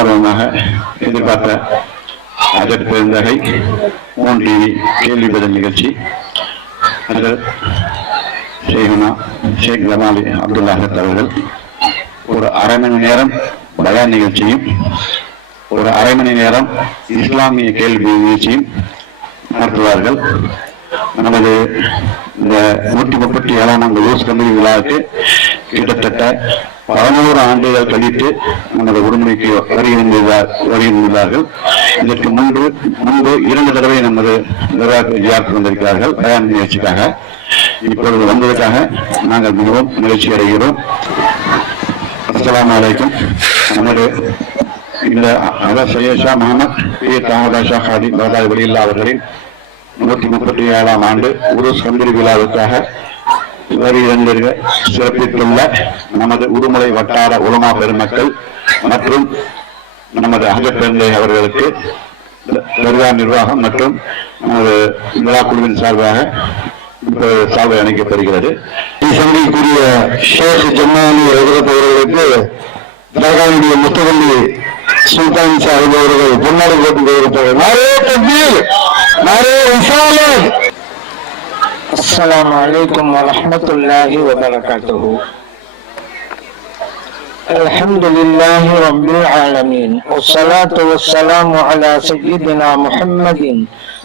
ஆர்வமாக எதிர்பார்த்த அதற்கு பெருந்தகை மோன் டிவி கேள்வி பதில் நிகழ்ச்சி ஷேக் ஜமாலி அப்துல்லாஹத் அவர்கள் ஒரு அரை மணி நேரம் பயான் நிகழ்ச்சியும் ஒரு அரை மணி நேரம் இஸ்லாமிய கேள்வி நிகழ்ச்சியும் நடத்துவார்கள். நமது இந்த 137ஆம் ஆண்டு ரோஸ் கம்பெனி விழாவுக்கு கிட்டத்தட்ட 11 ஆண்டுகள் கழித்து நமது உடுமலைக்கு வருகின்றார்கள். இதற்கு முன்பு 2 தடவை நமது ஜியாரத் வந்திருக்கிறார்கள் பயான் நிகழ்ச்சிக்காக. இப்பொழுது வந்ததற்காக நாங்கள் மிகவும் மகிழ்ச்சி அடைகிறோம். அஸ்ஸலாமு அலைக்கும். நமது இந்த சையத் ஷா முகமது பி தாமதா ஷா ஹாதி பகதாதி வலியுல்லா அவர்களின் 137ஆம் ஆண்டு உருஸ் கம்பெனி விழாவுக்காக சிறப்பித்துள்ள நமது உடுமலை வட்டார உலமா பெருமக்கள் மற்றும் நமது அகஜ பெருந்தை அவர்களுக்கு தர்கா நிர்வாகம் மற்றும் நமது விழா குழுவின் சார்பாக சால்வை அளிக்கப்படுகிறது. சந்திக்கக்கூடிய ஷேக் ஜமாலி அவர்களுக்கு தர்காவுடைய முத்தவல்லி சுல்தான் சாஹிப் அவர்கள் பொன்னாடை போட்டு கொண்டிருப்பார்கள். السلام عليكم ورحمة الله وبركاته. الحمد لله رب العالمين والصلاة والسلام على سيدنا محمد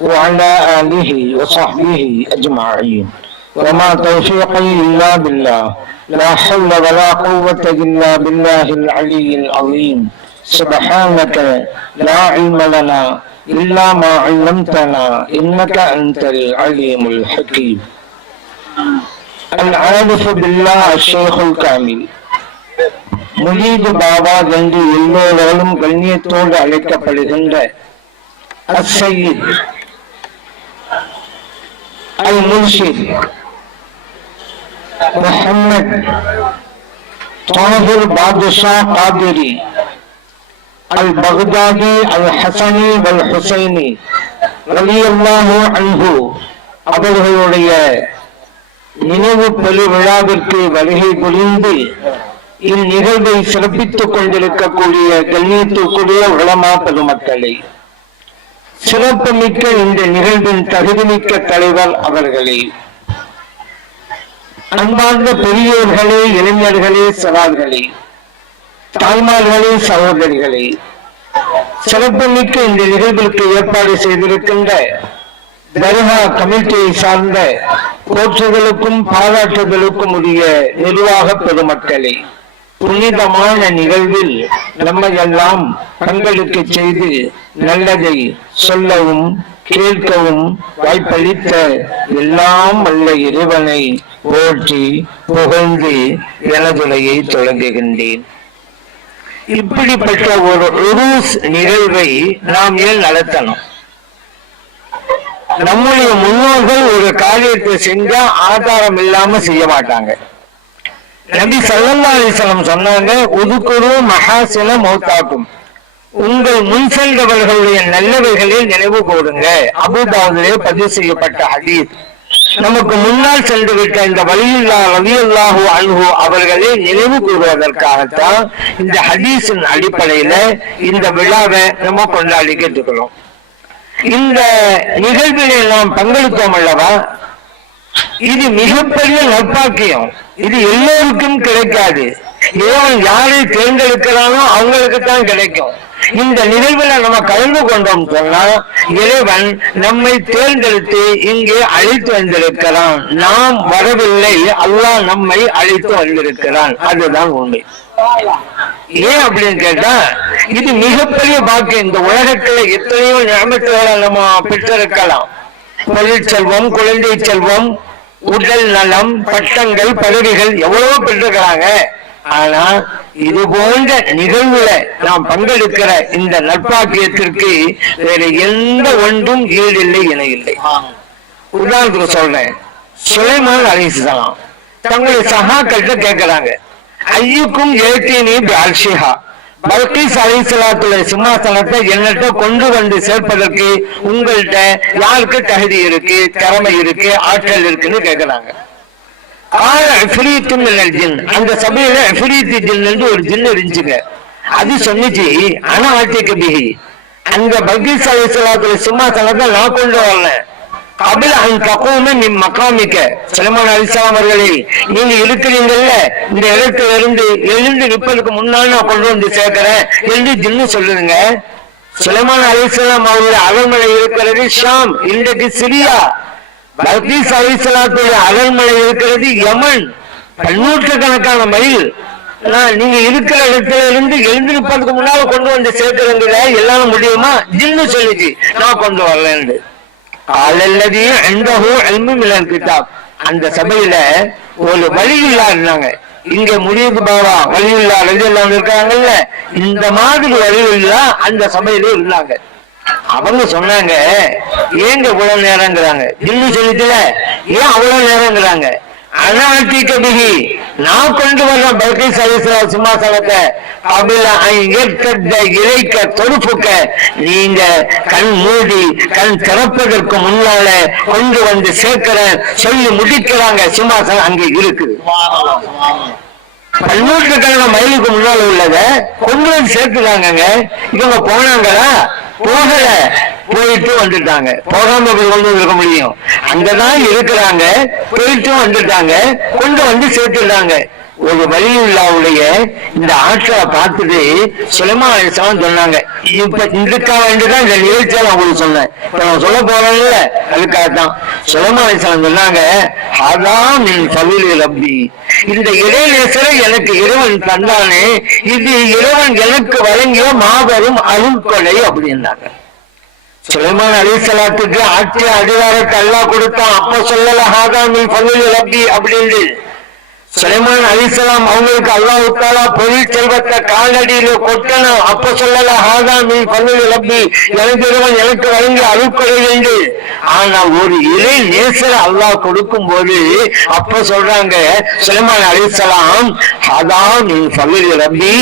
وعلى آله وصحبه أجمعين وما توفيقي إلا بالله لا حول ولا قوة إلا بالله العلي العظيم سبحانك لا علم لنا إلا ما علمتنا إنك أنت العليم الحكيم. العارف بالله الشيخ الكامل முஜீது பாபா என்று எல்லோரும் கண்ணியத்தோடு அழைக்கப்படுகின்ற அஸ்ஸையித் அல் முர்ஷித் முஹம்மது தாஹிர் பாதுஷா காதிரி அல் பக்தாதி அல் ஹசனி வல் ஹுசைனி ரலியல்லாஹு அன்ஹு அவர்களுடைய நினைவு பெரு விழாவிற்கு வருகை புரிந்து இந்நிகழ்வை சிறப்பித்துக் கொண்டிருக்கக்கூடிய கண்ணியத்துக்குரிய உலமா பெருமக்களை, சிறப்பு மிக்க இந்த நிகழ்வின் தகுதிமிக்க தலைவர் அவர்களே, அன்பார்ந்த பெரியோர்களே, இளைஞர்களே, சிறார்களே, தாய்மார்களே, சகோதரிகளே, சிறப்புமிக்க இந்த நிகழ்விற்கு ஏற்பாடு செய்திருக்கின்ற தர்கா கமிட்டியை சார்ந்த போற்றுதலுக்கும் பாராட்டுதலுக்கும் உரிய நிர்வாக பெருமக்களே, புனிதமான நிகழ்வில் நம்மையெல்லாம் பங்களிக்க செய்து நல்லதை சொல்லவும் கேட்கவும் வாய்ப்பளித்த எல்லாம் வல்ல இறைவனை போற்றி புகழ்ந்து எனதுரையை தொடங்குகின்றேன். இப்படிப்பட்ட ஒரு உருஸ் நிகழ்வை நாம் ஏன் நடத்தணும்? நம்முடைய முன்னோர்கள் ஒரு காரியத்தை செஞ்சா ஆதாரம் இல்லாம செய்ய மாட்டாங்க. நபி ஸல்லல்லாஹு அலைஹி வஸல்லம் சொன்னாங்க, உதுகுரு மஹாசின மௌதாக்கும், உங்கள் முன் சென்றவர்களுடைய நல்லவைகளை நினைவு கூறுங்க. அபூதாவுதிலே பதிவு செய்யப்பட்ட ஹதீஸ். நமக்கு முன்னால் சென்று விட்ட இந்த வலியுல்லா ரலியல்லாஹு அன்ஹு அவர்களை நினைவு கூறுவதற்காகத்தான் இந்த ஹதீஸின் அடிப்படையில இந்த விழாவை நம்ம கொண்டாடிக்கிட்டு இருக்கிறோம். இந்த நிகழ்விலே நாம் பங்களித்தோம் அல்லவா? இது மிகப்பெரிய நற்பாக்கியம். இது எல்லோருக்கும் கிடைக்காது. இறைவன் யாரை தேர்ந்தெடுக்கிறானோ அவங்களுக்கு தான் கிடைக்கும். இந்த நிகழ்வுல நம்ம கலந்து கொண்டோம் சொன்னா இறைவன் நம்மை தேர்ந்தெடுத்து இங்கே அழைத்து வந்திருக்கிறான். நாம் வரவில்லை, அல்லாஹ் நம்மை அழைத்து வந்திருக்கிறான். அதுதான் உண்மை. ஏன் அப்படின்னு கேட்டா, இது மிகப்பெரிய பாக்கியம். இந்த உலகத்துல எத்தனையோ நியமத்துகளை நம்ம பெற்றிருக்கலாம். தொழிற்செல்வம், குழந்தை செல்வம், உடல் நலம், பட்டங்கள், பதவிகள் எவ்வளவோ பெற்றிருக்கிறாங்க. ஆனா இது போன்ற நிகழ்வுல நாம் பங்கெடுக்கிற இந்த நற்பாக்கியத்திற்கு வேற எந்த ஒன்றும் ஈடில்லை, இணையில்லை. உதாரணத்துக்கு சொல்றேன், சுலைமான் அலைஹிஸ்ஸலாம் தங்களுடைய சகாக்கள்கிட்ட கேட்கிறாங்க, ஐயுக்கும் ஏத்தினி பிஅர்ஷிஹா, பல்கீஸ் அலைஹிஸ்ஸலாத்துடைய சிம்மாசனத்தை என்னட்ட கொண்டு வந்து சேர்ப்பதற்கு உங்கள்கிட்ட யாருக்கு தகுதி இருக்கு, திறமை இருக்கு, ஆற்றல் இருக்குன்னு கேட்கிறாங்க. அந்த சபையில ஒரு ஜின் இருந்துச்சுங்க. அது சொன்னிச்சு ஆனா ஆட்சிக்கு பிகி அந்த பல்கீஸ் அலைஹிஸ்ஸலாத்துடைய சிம்மாசனத்தை நான் கொண்டு வரல. கபில அந்த தக்குவமே நீ மக்காமிக்க சுலைமான் அலைஹிஸ்ஸலாம் அவர்களே நீங்க இருக்கிறீங்கல்ல இந்த இடத்துல இருந்து எழுந்து நிற்பதுக்கு முன்னாடி நான் கொண்டு வந்து சேர்க்கிறேன் என்று ஜின்னு சொல்லுதுங்க. சுலைமான் அலைஹிஸ்ஸலாம் அவருடைய அரண்மனை இருக்கிறது ஷாம், இன்றைக்கு சிரியா. பல்கீஸ் அலைஹிஸ்ஸலாத்துடைய அரண்மனை இருக்கிறது யமன், பன்னூற்றுக்கணக்கான மைல். நீங்க இருக்கிற இடத்துல இருந்து எழுந்திருப்பதுக்கு முன்னால கொண்டு வந்து சேர்க்கிறேங்கிற எல்லாரும் முடியுமா? ஜின்னு சொல்லிச்சு நான் கொண்டு வரலன்னு. காலல்லதையும் கிதாப் அந்த சபையில ஒரு வழியில்லா இருந்தாங்க. இங்க முடிவுக்கு பாவா வழியில்லா எல்லாம் இருக்காங்கல்ல, இந்த மாதிரி வழியில்லா அந்த சபையில இருந்தாங்க. அவங்க சொன்னாங்க ஏங்க இவ்வளவு நேரங்கிறாங்க. ஜின்னு சொல்லிச்சுல ஏன் அவ்வளவு நேரங்கிறாங்க. நான் கொண்டு வர்ற பல்கீஸ் அலைஹிஸ்ஸலாம் சிம்மாசனத்தை இறைக்க தொடுப்புக்க நீங்க கண் மூடி கண் திறப்பதற்கு முன்னால கொண்டு வந்து சேர்க்கிற சொல்லி முடிக்கிறாங்க. சிம்மாசனம் அங்கே இருக்குது. பன்னூற்றுக்கணக்கான மைலுக்கு முன்னால உள்ளத கொண்டு வந்து சேர்த்துட்டாங்க. இவங்க போனாங்களா? போகல, போயிட்டு வந்துட்டாங்க. போகாம கொண்டு இருக்க முடியும்? அங்கதான் இருக்கிறாங்க, போயிட்டு வந்துட்டாங்க, கொண்டு வந்து சேர்த்துட்டாங்க. ஒரு வலியுல்லாவுடைய இந்த ஆற்றலை பார்த்துட்டு சுலைமான் அலைஹிஸ்ஸலாம் சொன்னாங்க. இப்ப இதுக்காக வேண்டிதான் இந்த நிகழ்ச்சியை நான் உங்களுக்கு சொன்னேன். இப்ப நான் சொல்ல போறேன்ல அதுக்காகத்தான். சுலைமான் அலைஹிஸ்ஸலாம் சொன்னாங்க அதான் என் ஃபضீல் ரப்பி, இந்த இறைநேசரை எனக்கு இறைவன் தந்தானே, இது இறைவன் எனக்கு வழங்கிய மாபெரும் அருள்கொடை அப்படின்னாங்க. சுலைமான் அலைஹிஸ்ஸலாத்துக்கு ஆட்சி அதிகாரத்தை அல்லாஹ் கொடுத்தான். அப்ப சொல்லல ஹாதா மின் ஃபضீல் ரப்பி அப்படின்னு. சுலைமான் அலைஹிஸ்ஸலாம் அவங்களுக்கு அல்லாஹ் தஆலா பொருள் செல்வத்தை காலடியில கொட்டணும். அப்ப சொல்லல ஹாதா மின் ஃபضீல் ரப்பி, எனக்கு வழங்கி அருள்கொடை என்று. ஆனா ஒரு இறை நேசரை அல்லாஹ் கொடுக்கும் போது அப்ப சொல்றாங்க சுலைமான் அலைஹிஸ்ஸலாம் ஹாதா மின் ஃபضீல் ரப்பி,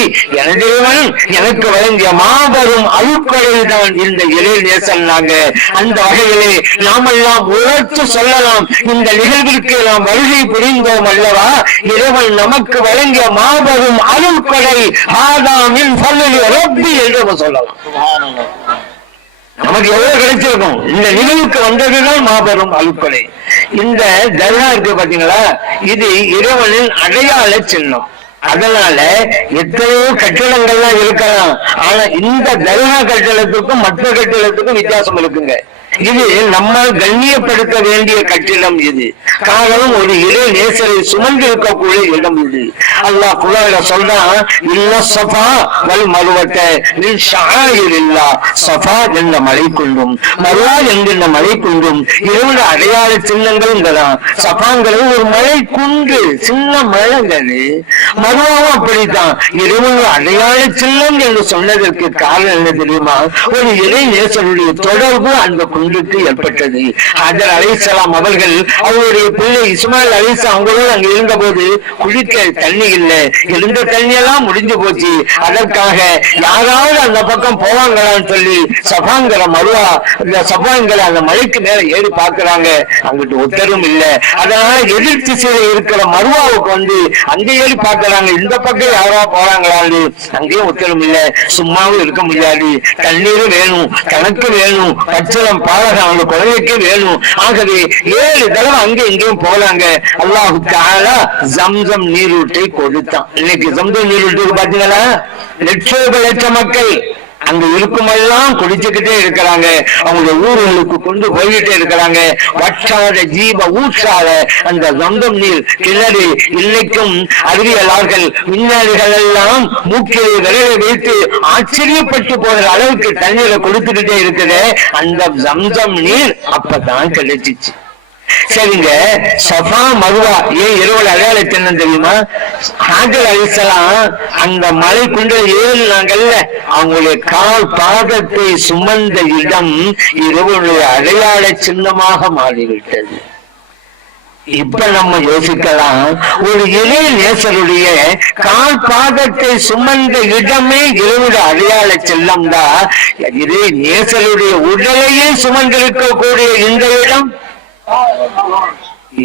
எனக்கு வழங்கிய மாபெரும் அருள்கொடை தான் இந்த இறை நேசன். அந்த வகையிலே நாமெல்லாம் உணர்த்து சொல்லலாம், இந்த நிகழ்விற்கு நாம் வருகை புரிந்தோம் அல்லவா, இறைவன் நமக்கு வழங்கிய மாபெரும் அருள்கொடை ஆதாமின் ஃபضீல் ரப்பி என்று சொல்லலாம். நமக்கு எவ்வளவு கிடைச்சிருக்கும், இந்த நிகழ்வுக்கு வந்ததுதான் மாபெரும் அருள்கொடை. இந்த தர்கா இருக்கு பாத்தீங்களா, இது இறைவனின் அடையாள சின்னம். அதனால எத்தனையோ கட்டிடங்கள்லாம் இருக்கலாம், ஆனா இந்த தர்கா கட்டிடத்துக்கும் மற்ற கட்டிடத்துக்கும் வித்தியாசம் இருக்குங்க. இது நம்ம கண்ணியப்படுத்த வேண்டிய கட்டிடம். இது காரணம் ஒரு இறை நேசரை சுமந்து இருக்கக்கூடிய இடம். இது அல்லாஹ் குர்ஆன்ல சொல்றான், இல்ல சஃபா வல் மர்வத மின் ஷஆயிரில்லாஹ், சஃபா என்ற மலை குன்றும் மர்வா என்கிற மலை குன்றும் இறைவனுடைய அடையாள சின்னங்கள்ங்கிறான். சஃபாங்கிறது ஒரு மலை குன்று, சின்ன மலைங்கிறது. மர்வாவும் அப்படித்தான் இறைவனுடைய அடையாள சின்னம் என்று சொன்னதற்கு காரணம் என்ன தெரியுமா? ஒரு இறை நேசருடைய தொடர்பு அந்த குன்றுக்கு ஏற்பட்டது. ஹஜர் அலைஹிஸ்ஸலாம் அவர்கள் அவருடைய பிள்ளை இஸ்மாயில் அலைஹிஸ்ஸலாம் அவங்களோடு அங்க இருந்த போது குளிக்க தண்ணி இல்லை, இருந்த தண்ணி எல்லாம் முடிஞ்சு போச்சு. அதற்காக யாராவது அந்த பக்கம் போவாங்களான்னு சொல்லி சஃபாங்கிற மருவா இந்த சஃபாங்கிற அந்த மலைக்கு மேல ஏறி பார்க்கிறாங்க. அங்கிட்டு உத்தரவும் இல்லை. அதனால எதிர் திசையில இருக்கிற மருவாவுக்கு வந்து அங்க ஏறி பார்க்கிறாங்க, இந்த பக்கம் யாராவது போறாங்களான்னு. அங்கேயும் உத்தரவும் இல்லை. சும்மாவும் இருக்க முடியாது, தண்ணீரும் வேணும், கணக்கு வேணும், பச்சளம் பாலகம் அவங்க குழந்தைக்கு வேணும். ஆகவே 7 தடவை அங்க எங்கேயும் போறாங்க. அல்லாஹ் தஆலா ஜம்சம் நீரூற்றை கொடுத்தான். இன்னைக்கு ஜம்சம் நீரூற்றுக்கு பாத்தீங்களா, லட்ச மக்கள் அங்க இருக்குமெல்லாம் குடிச்சுக்கிட்டே இருக்கிறாங்க. அவங்களுடைய ஊர்களுக்கு கொண்டு போய்கிட்டே இருக்கிறாங்க. வற்றாத ஜீவ ஊற்றாத அந்த ஜம்சம் நீர் கிணறு இன்னைக்கும் அறிவியலாளர்கள் விஞ்ஞானிகள் எல்லாம் மூக்கிலே விரலை வைத்து ஆச்சரியப்பட்டு போகிற அளவுக்கு தண்ணீரை கொடுத்துக்கிட்டே இருக்குது. அந்த ஜம்சம் நீர் அப்பதான் கிடைச்சிச்சு. சரிங்க, சஃபா மருவா ஏன் இரவல் அடையாள சின்னம் தெரியுமா? ஹஜர் அலைஹிஸ்ஸலாம் அந்த மலை குன்றில் ஏறினாங்கல்ல, அவங்களுடைய கால் பாதத்தை சுமந்த இடம் இரவலுடைய அடையாள சின்னமாக மாறிவிட்டது. இப்ப நம்ம யோசிக்கலாம், ஒரு இறை நேசருடைய கால் பாதத்தை சுமந்த இடமே இரவுடைய அடையாள சின்னம் தான். இறை நேசருடைய உடலையே சுமந்திருக்கக்கூடிய இந்த இடம்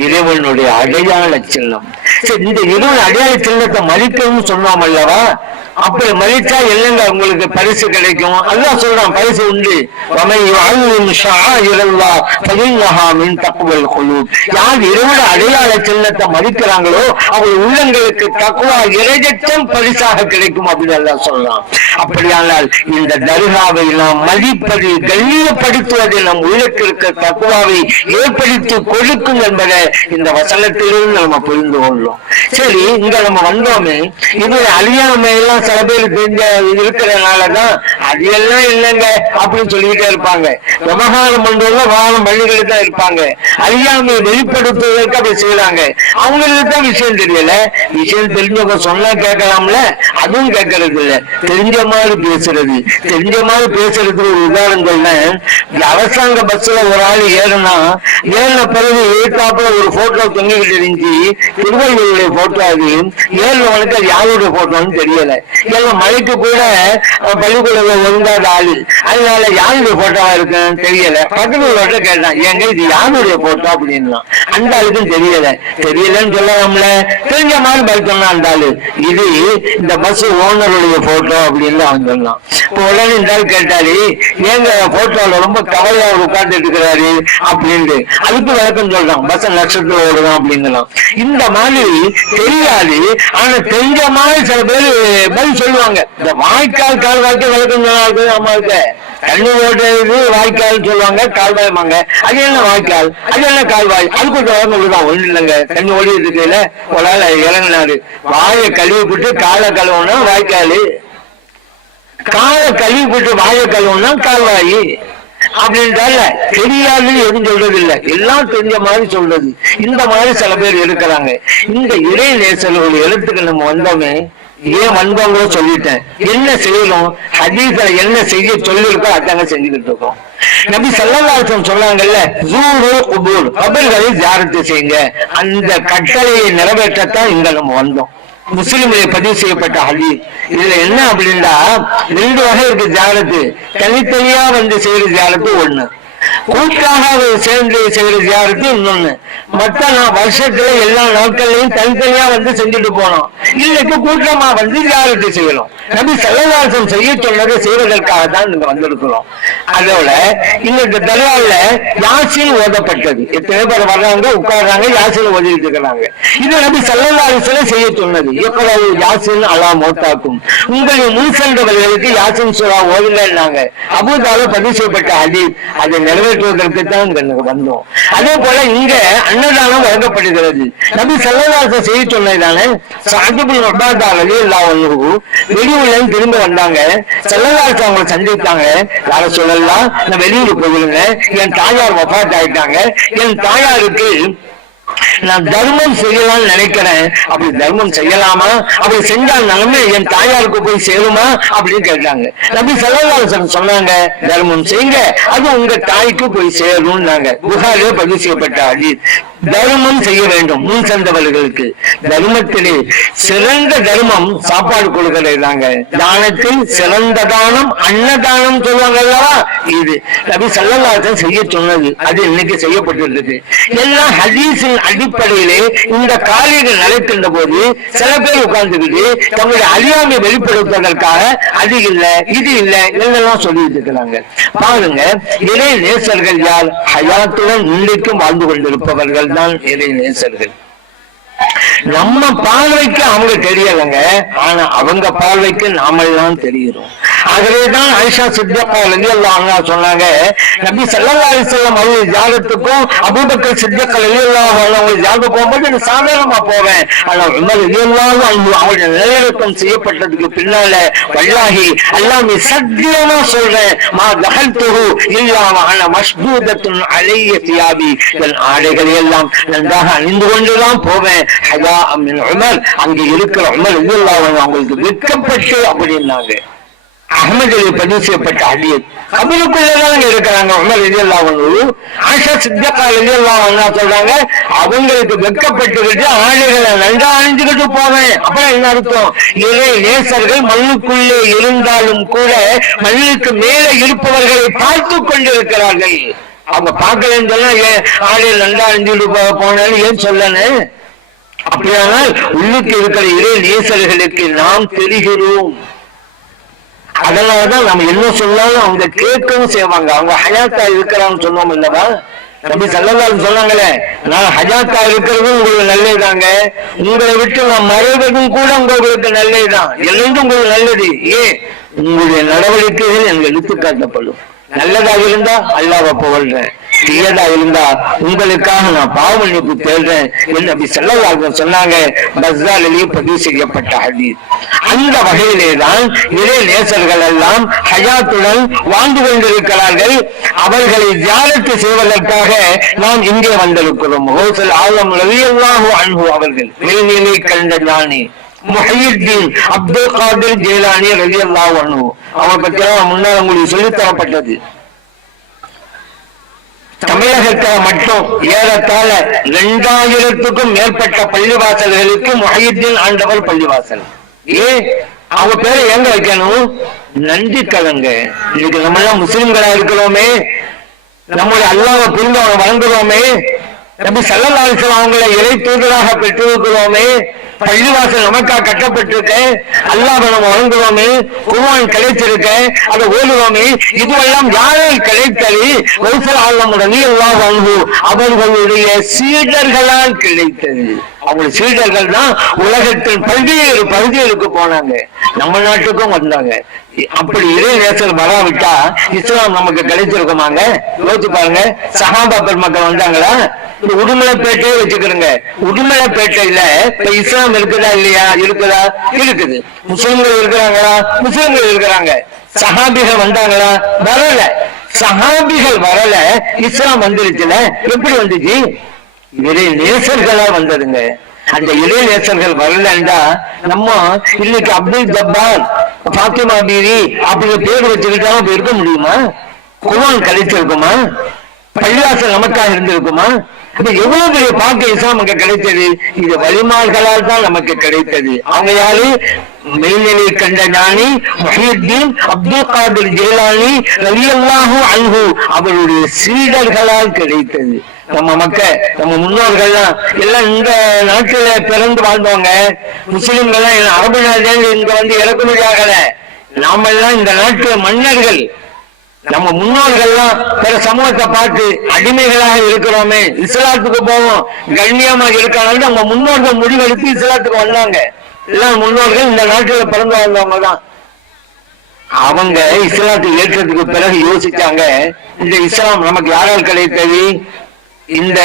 இறைவனுடைய அடையாள சின்னம். சரி, இந்த இறைவன் அடையாள சின்னத்தை மதிக்கணும்னு சொன்னோம் அல்லவா? அப்படி மதிச்சா என்னங்க உங்களுக்கு பரிசு கிடைக்கும்? அல்லாஹ் சொல்றான், பரிசு உண்டு. யார் இறைவனுடைய அடையாள சின்னத்தை மதிக்கிறாங்களோ அவள் உள்ளங்களுக்கு தக்வா இறைஜச்சம் பரிசாக கிடைக்கும் அப்படின்னு அல்லாஹ் சொல்றான். அப்படியானால் இந்த தர்காவை நாம் மதிப்பது, கண்ணியப்படுத்துவது நம் உள்ளத்திற்கு தக்வாவை ஏற்படுத்தி கொடுக்கும் என்பதை இந்த வசனத்திலிருந்து நம்ம புரிந்து கொள்ளும். சரி, இங்க நம்ம வந்தோமே, இது அழியாமை எல்லாம் சில பேர் தெரிஞ்ச இருக்கிறதுனாலதான் அது எல்லாம் இல்லைங்க அப்படின்னு சொல்லிக்கிட்டே இருப்பாங்க. விவகாரம் பண்றவங்க விவகாரம் பண்ணிக்கிட்டு தான் இருப்பாங்க. அழியாமையை வெளிப்படுத்துவதற்கு அப்படி செய்யறாங்க. அவங்களுக்கு தான் விஷயம் தெரியல. விஷயம் தெரிஞ்சவங்க சொன்னா கேட்கலாம்ல, அதுவும் கேட்கறது இல்ல. தெரிஞ்ச மாதிரி பேசுறது, தெரிஞ்ச மாதிரி பேசுறதுக்கு ஒரு உதாரணங்கள்ல, அரசாங்க பஸ்ல ஒரு ஆள் ஏறின பிறகு ஏற்றாப்புல ஒரு போட்டோ தொங்கிக்கிட்டு இருந்துச்சு. திருவள்ளுவருடைய போட்டோ. அது ஏறினவனுக்கு அது யாருடைய போட்டோன்னு தெரியல. ஏன்னா மழைக்கு கூட பள்ளிக்கூட ஒழுங்காத ஆளு, அதனால யாருடைய போட்டோவா இருக்குன்னு தெரியல. பக்கத்துல கேட்டான், ஏங்க இது யாருடைய போட்டோ அப்படின்னா. அந்த ஆளுக்கும் தெரியலன்னு சொல்லலாம்ல. தெரிஞ்ச மாதிரி பதில் சொன்னான் அந்த ஆளு, இது இந்த பஸ் ஓனருடைய போட்டோ அப்படின்னு அவன் சொன்னான். இப்போ உடனே இந்த ஆள் கேட்டாரு, ஏங்க போட்டோல ரொம்ப கவலையா உட்கார்ந்துட்டு இருக்கிறாரு அப்படின்னு. அதுக்கு விளக்கம் சொல்றான், பஸ் நட்சத்திரம் ஓடுதான் அப்படிங்கலாம். இந்த மாதிரி தெரியாது, ஆனா தெரிஞ்ச மாதிரி சில பேர் பதில் சொல்லுவாங்க. இந்த வாய்க்கால் கால்வாய்க்கு விளக்கம் சொன்னாங்க. ஆமா, இருக்கு தண்ணி ஓட்டுறது வாய்க்கால் சொல்லுவாங்க, கால்வாய்மாங்க. அது என்ன வாய்க்கால், அது என்ன கால்வாய், அதுக்கு ஒரு விளக்கம் ஒண்ணு இல்லைங்க. தண்ணி ஓடிட்டு இருக்கையில ஒரு ஆள் இறங்கினாரு. வாயை கழுவி போட்டு காலை கழுவுனா வாய்க்காலு, காலை கழுவி போட்டு வாயை கழுவுனா கால்வாயி அப்படின்றால. தெரியாதுன்னு எதுவும் சொல்றது இல்லை, எல்லாம் தெரிஞ்ச மாதிரி சொல்றது. இந்த மாதிரி சில பேர் இருக்கிறாங்க. இந்த இறை நேசர்களுடைய எழுத்துக்கள் நம்ம வந்தோமே, ஏன் வந்தவங்க சொல்லிட்டேன். என்ன செய்யணும், ஹதீஸ்ல என்ன செய்ய சொல்லிருக்கோ அதாங்க செஞ்சுக்கிட்டு இருக்கோம். நபி ஸல்லல்லாஹு அலைஹி வஸல்லம் சொன்னாங்கல்ல, ஜூருல் குபூர், கபர்களை ஜியாரத் செய்யுங்க. அந்த கட்டளையை நிறைவேற்றத்தான் இங்க நம்ம வந்தோம். முஸ்லிம்களை பதிவு செய்யப்பட்ட ஹதீஸ். இதுல என்ன அப்படின்னா, 2 வகை இருக்கு ஜியாரத்து. தனித்தனியா வந்து செய்யற ஜியாரத்து ஒண்ணு, கூட்டாக சேர்ந்து செய்யற ஜியாரத்து இன்னொன்னு. மற்ற வருஷத்துல எல்லா நாட்கள்லயும் தனித்தனியா வந்து செஞ்சுட்டு போனோம். இன்னைக்கு கூட்டமா வந்து ஜியாரத்து செய்யணும். நபி ஸல்லல்லாஹு அலைஹி வஸல்லம் செய்ய சொன்னதை செய்வதற்காக தான் இங்க வந்திருக்கிறோம். அதோட இன்னைக்கு தர்காவுல யாசீன் ஓதப்பட்டது. எத்தனை பேர் வர்றாங்க, உட்கார்றாங்க, யாசீன் ஓதிட்டு இருக்கிறாங்க. இது நபி ஸல்லல்லாஹு அலைஹி வஸல்லம் செய்ய சொன்னது. இக்ராஉ யாசீன் அலா மௌதாக்கும், உங்களின் முன் சென்றவர்களுக்கு யாசீன் சூரா ஓதுங்கன்னாங்க. அபூதாவுல பதிவு செய்யப்பட்ட ஹதீஸ். அதை நிறைவேற்றுவதற்கு தான் இங்க வந்தோம். அதே போல இங்க அன்னதானம் வழங்கப்படுகிறது. நபி ஸல்லல்லாஹு அலைஹி வஸல்லம் செய்ய சொன்னதுதானே. சஅத் இப்னு உபாதா ரலியல்லாஹு அன்ஹு வெளியூர்ல திரும்ப வந்தாங்க. ஸல்லல்லாஹு அலைஹி வஸல்லம் அவங்களை சந்தித்தாங்க. யார சொல்லலாம், நான் வெளியூர் போயிருந்தேன், என் தாயார் வஃபாத் ஆயிட்டாங்க, என் தாயாருக்கு நான் தர்மம் செய்யலாம்னு நினைக்கிறேன், அப்படி தர்மம் செய்யலாமா, அப்படி செஞ்சால் நன்மை என் தாயாருக்கு போய் சேருமா அப்படின்னு கேட்டாங்க. நபி ஸல்லல்லாஹு அலைஹி வஸல்லம் சொன்னாங்க, தர்மம் செய்யுங்க, அது உங்க தாய்க்கு போய் சேரும்னாங்க. புகாரிலே பதிவு செய்யப்பட்ட ஹதீஸ். தர்மம் செய்ய வேண்டும் முன் சென்றவர்களுக்கு. தர்மத்திலே சிறந்த தர்மம் சாப்பாடு கொடுக்கிறது தாங்க. தானத்தில் சிறந்த தானம் அன்னதானம் சொல்லுவாங்க அல்லவா, இது நபி ஸல்லல்லாஹு அலைஹி வஸல்லம் செய்ய சொன்னது. அது இன்னைக்கு செய்யப்பட்டிருக்கு. எல்லாம் ஹதீஸின் அடிப்படையிலே இந்த காரியங்கள் நடக்கின்ற போது சில பேர் உட்கார்ந்துக்கிட்டு தங்களுடைய அறியாமை வெளிப்படுத்துவதற்காக அது இல்லை இது இல்லை என்னெல்லாம் சொல்லிட்டு இருக்கிறாங்க. பாருங்க, இறை நேசர்கள் யார்? ஹயாத்துடன் இன்றைக்கும் வாழ்ந்து கொண்டிருப்பவர்கள் தான் இறை நேசர்கள். நம்ம பார்வைக்கு அவங்க தெரியலங்க, ஆனா அவங்க பார்வைக்கு நாமெல்லாம் தெரிகிறோம். ஆகவேதான் ஆயிஷா சித்திகா ரலியல்லாஹு அன்ஹா சொன்னாங்க, நபி ஸல்லல்லாஹு அலைஹி வஸல்லம் அவருடைய ஜியாரத்துக்கும் அபூபக்கர் சித்திகா ரலியல்லாஹு அன்ஹு அவங்க ஜியாரத்துக்கு போகும்போது நான் சாதாரணமா போவேன். ஆனா உமர் ரலியல்லாஹு அன்ஹு அவருடைய நிலைநிறுத்தம் செய்யப்பட்டதுக்கு பின்னால வல்லாஹி அல்லாஹ் சத்தியமா சொல்றேன், மா தஹல்துஹு இல்லா வஅன மஷ்தூதத்துன் அலைய தியாபி, என் ஆடைகளை எல்லாம் நன்றாக அணிந்து கொண்டுதான் போவேன். உமர், அங்க இருக்கிற உமர் ரலியல்லாஹு அன்ஹு அவங்களுக்கு வெட்கப்பட்டு அப்படின்னாங்க. அஹ்மதிலே பதிவு செய்யப்பட்ட ஹதீஸ். கபருக்குள்ளதான் இருக்கிறாங்க உமர் ரலியல்லாஹு அன்ஹு. ஆயிஷா சித்திகா ரலியல்லாஹு அன்ஹா சொல்றாங்க, அவங்களுக்கு வெட்கப்பட்டுக்கிட்டு ஆடைகளை நன்றா அணிஞ்சுக்கிட்டு போவேன். அப்புறம் என்ன அர்த்தம்? இறை நேசர்கள் மண்ணுக்குள்ளே இருந்தாலும் கூட மண்ணுக்கு மேலே இருப்பவர்களை பார்த்து கொண்டிருக்கிறார்கள். அவங்க பார்க்கலன்னு சொன்னா ஏன் ஆடையில் நல்லா அணிஞ்சுட்டு போனாலும் ஏன் சொல்லணும்? அப்படியானால் உள்ளுக்கு இருக்கிற இறை நேசர்களுக்கு நாம் தெரிகிறோம். அதனாலதான் நம்ம என்ன சொன்னாலும் அவங்க கேட்கவும் செய்வாங்க. அவங்க ஹயாத்தா இருக்கிறான்னு சொன்னோம் இல்லவா? நபி ஸல்லல்லாஹு அலைஹி வஸல்லம் சொன்னாங்களே, நான் ஹயாத்தா இருக்கிறதும் உங்களுக்கு நல்லதுதாங்க, உங்களை விட்டு நான் மறைவதும் கூட உங்களுக்கு நல்லதுதான், எல்லாம் உங்களுக்கு நல்லது. ஏன்? உங்களுடைய நடவடிக்கைகள் எனக்கு எடுத்துக்காட்டப்படும். நல்லதாக இருந்தா அல்லாஹ்வை புகழ்றேன், தீயதா இருந்தா உங்களுக்காக நான் பாவ மன்னிப்பு தேடுறேன் என்று நபி ஸல்லல்லாஹு அலைஹி வஸல்லம் சொன்னாங்க. பஸ்ஸாரிலே பதிவு செய்யப்பட்ட ஹதீஸ். அந்த வகையிலே தான் இறை நேசர்கள் எல்லாம் ஹயாத்துடன் வாழ்ந்து கொண்டிருக்கிறார்கள். அவர்களை ஜியாரத்து செய்வதற்காக நாம் இங்கே வந்திருக்கிறோம். ஹௌஸுல் ஆலம் ரலியல்லாஹு அன்ஹு அவர்கள் மேல்நிலை கண்ட ஞானி முஹய்யித்தீன் அப்துல் காதிர் ஜீலானி ரலியல்லாஹு அன்ஹு அவரை பற்றி முன்னால் உங்களுக்கு சொல்லித்தரப்பட்டது. தமிழகத்தில் மட்டும் ஏறத்தாழ 2000க்கும் மேற்பட்ட பள்ளிவாசல்களுக்கு முஹய்யித்தீன் ஆண்டவர் பள்ளிவாசல். ஏன் அவங்க பேரை எங்க வைக்கணும்? நன்றி கலங்க. இன்னைக்கு நம்ம எல்லாம் முஸ்லிம்களா இருக்கிறோமே, நம்முடைய அல்லாஹ்வை புரிந்து வழங்குறோமே, நபி ஸல்லல்லாஹு அலைஹி வஸல்லம் அவங்களை இறை தூதராக பெற்றிருக்கிறோமே, பள்ளிவாசல் நமக்காக கட்டப்பட்டிருக்க, அல்லாஹ்வை நம்ம வழங்குறோமே, குர்ஆன் கிடைச்சிருக்க, அதை ஓதுவோமே, இதுவெல்லாம் யாரால் கிடைத்தது? ஹௌஸுல் ஆலம் ரலியல்லாஹு அன்ஹு அவர்களுடைய சீடர்களால் கிடைத்தது. அவங்க சீடர்கள் தான் உலகத்தின் பல்வேறு பகுதிகளுக்கு போனாங்க, நம்ம நாட்டுக்கும் வந்தாங்க. அப்படி இறை நேசர் வராவிட்டா இஸ்லாம் நமக்கு கிடைச்சிருக்குமாங்க? யோசிச்சு பாருங்க. சஹாபா பெருமக்கள் வந்தாங்களா? இந்த உடுமலைப்பேட்டையே வச்சுக்கிறோங்க. உடுமலைப்பேட்டையில இப்ப இஸ்லாம் இருக்குதா இல்லையா? இருக்குதா? இருக்குது. முஸ்லிம்கள் இருக்கிறாங்களா? முஸ்லிம்கள் இருக்கிறாங்க. சஹாபிகள் வந்தாங்களா? வரல. சஹாபிகள் வரல, இஸ்லாம் வந்துருச்சுல. எப்படி வந்துச்சு? இறை நேசர்களா வந்ததுங்க. அந்த இறை நேசர்கள் வரலண்டா நம்ம இன்னைக்கு அப்துல் ஜப்பார், பாத்திமா பீவி அப்படி பேர் வச்சுக்கிட்டாலும் இருக்க முடியுமா? குர்ஆன் கிடைச்சிருக்குமா? பள்ளிவாசல் நமக்காக இருந்திருக்குமா? எவ்வளவு பெரிய பாக்க இஸ்லாம் நமக்கு கிடைத்தது? இது வழிமார்களால் தான் நமக்கு கிடைத்தது. அவங்க யாரு? மெய்நிலை கண்ட ஞானி முஹய்யித்தீன் அப்துல் காதிர் ஜீலானி ரலியல்லாஹு அன்ஹு அவருடைய சீடர்களால் கிடைத்தது. நம்ம மக்கள், நம்ம முன்னோர்கள்லாம் எல்லாம் இந்த நாட்டுல பிறந்து வாழ்ந்தவங்க. முஸ்லிம்கள்லாம் அரபு நாட்டில் இங்க வந்து இறக்குமதி ஆகல. நாம எல்லாம் இந்த நாட்டு மன்னர்கள். நம்ம முன்னோர்கள்லாம் பிற சமூகத்தை பார்த்து அடிமைகளாக இருக்கிறோமே, இஸ்லாத்துக்கு போவோம் கண்ணியமா இருக்காங்க. நம்ம முன்னோர்கள் முடிவெடுத்து இஸ்லாத்துக்கு வந்தாங்க. எல்லாம் முன்னோர்கள் இந்த நாட்டுல பிறந்து வாழ்ந்தவங்க தான். அவங்க இஸ்லாத்தை ஏற்றதுக்கு பிறகு யோசிச்சாங்க, இந்த இஸ்லாம் நமக்கு யாரால் கிடைத்தது? இந்த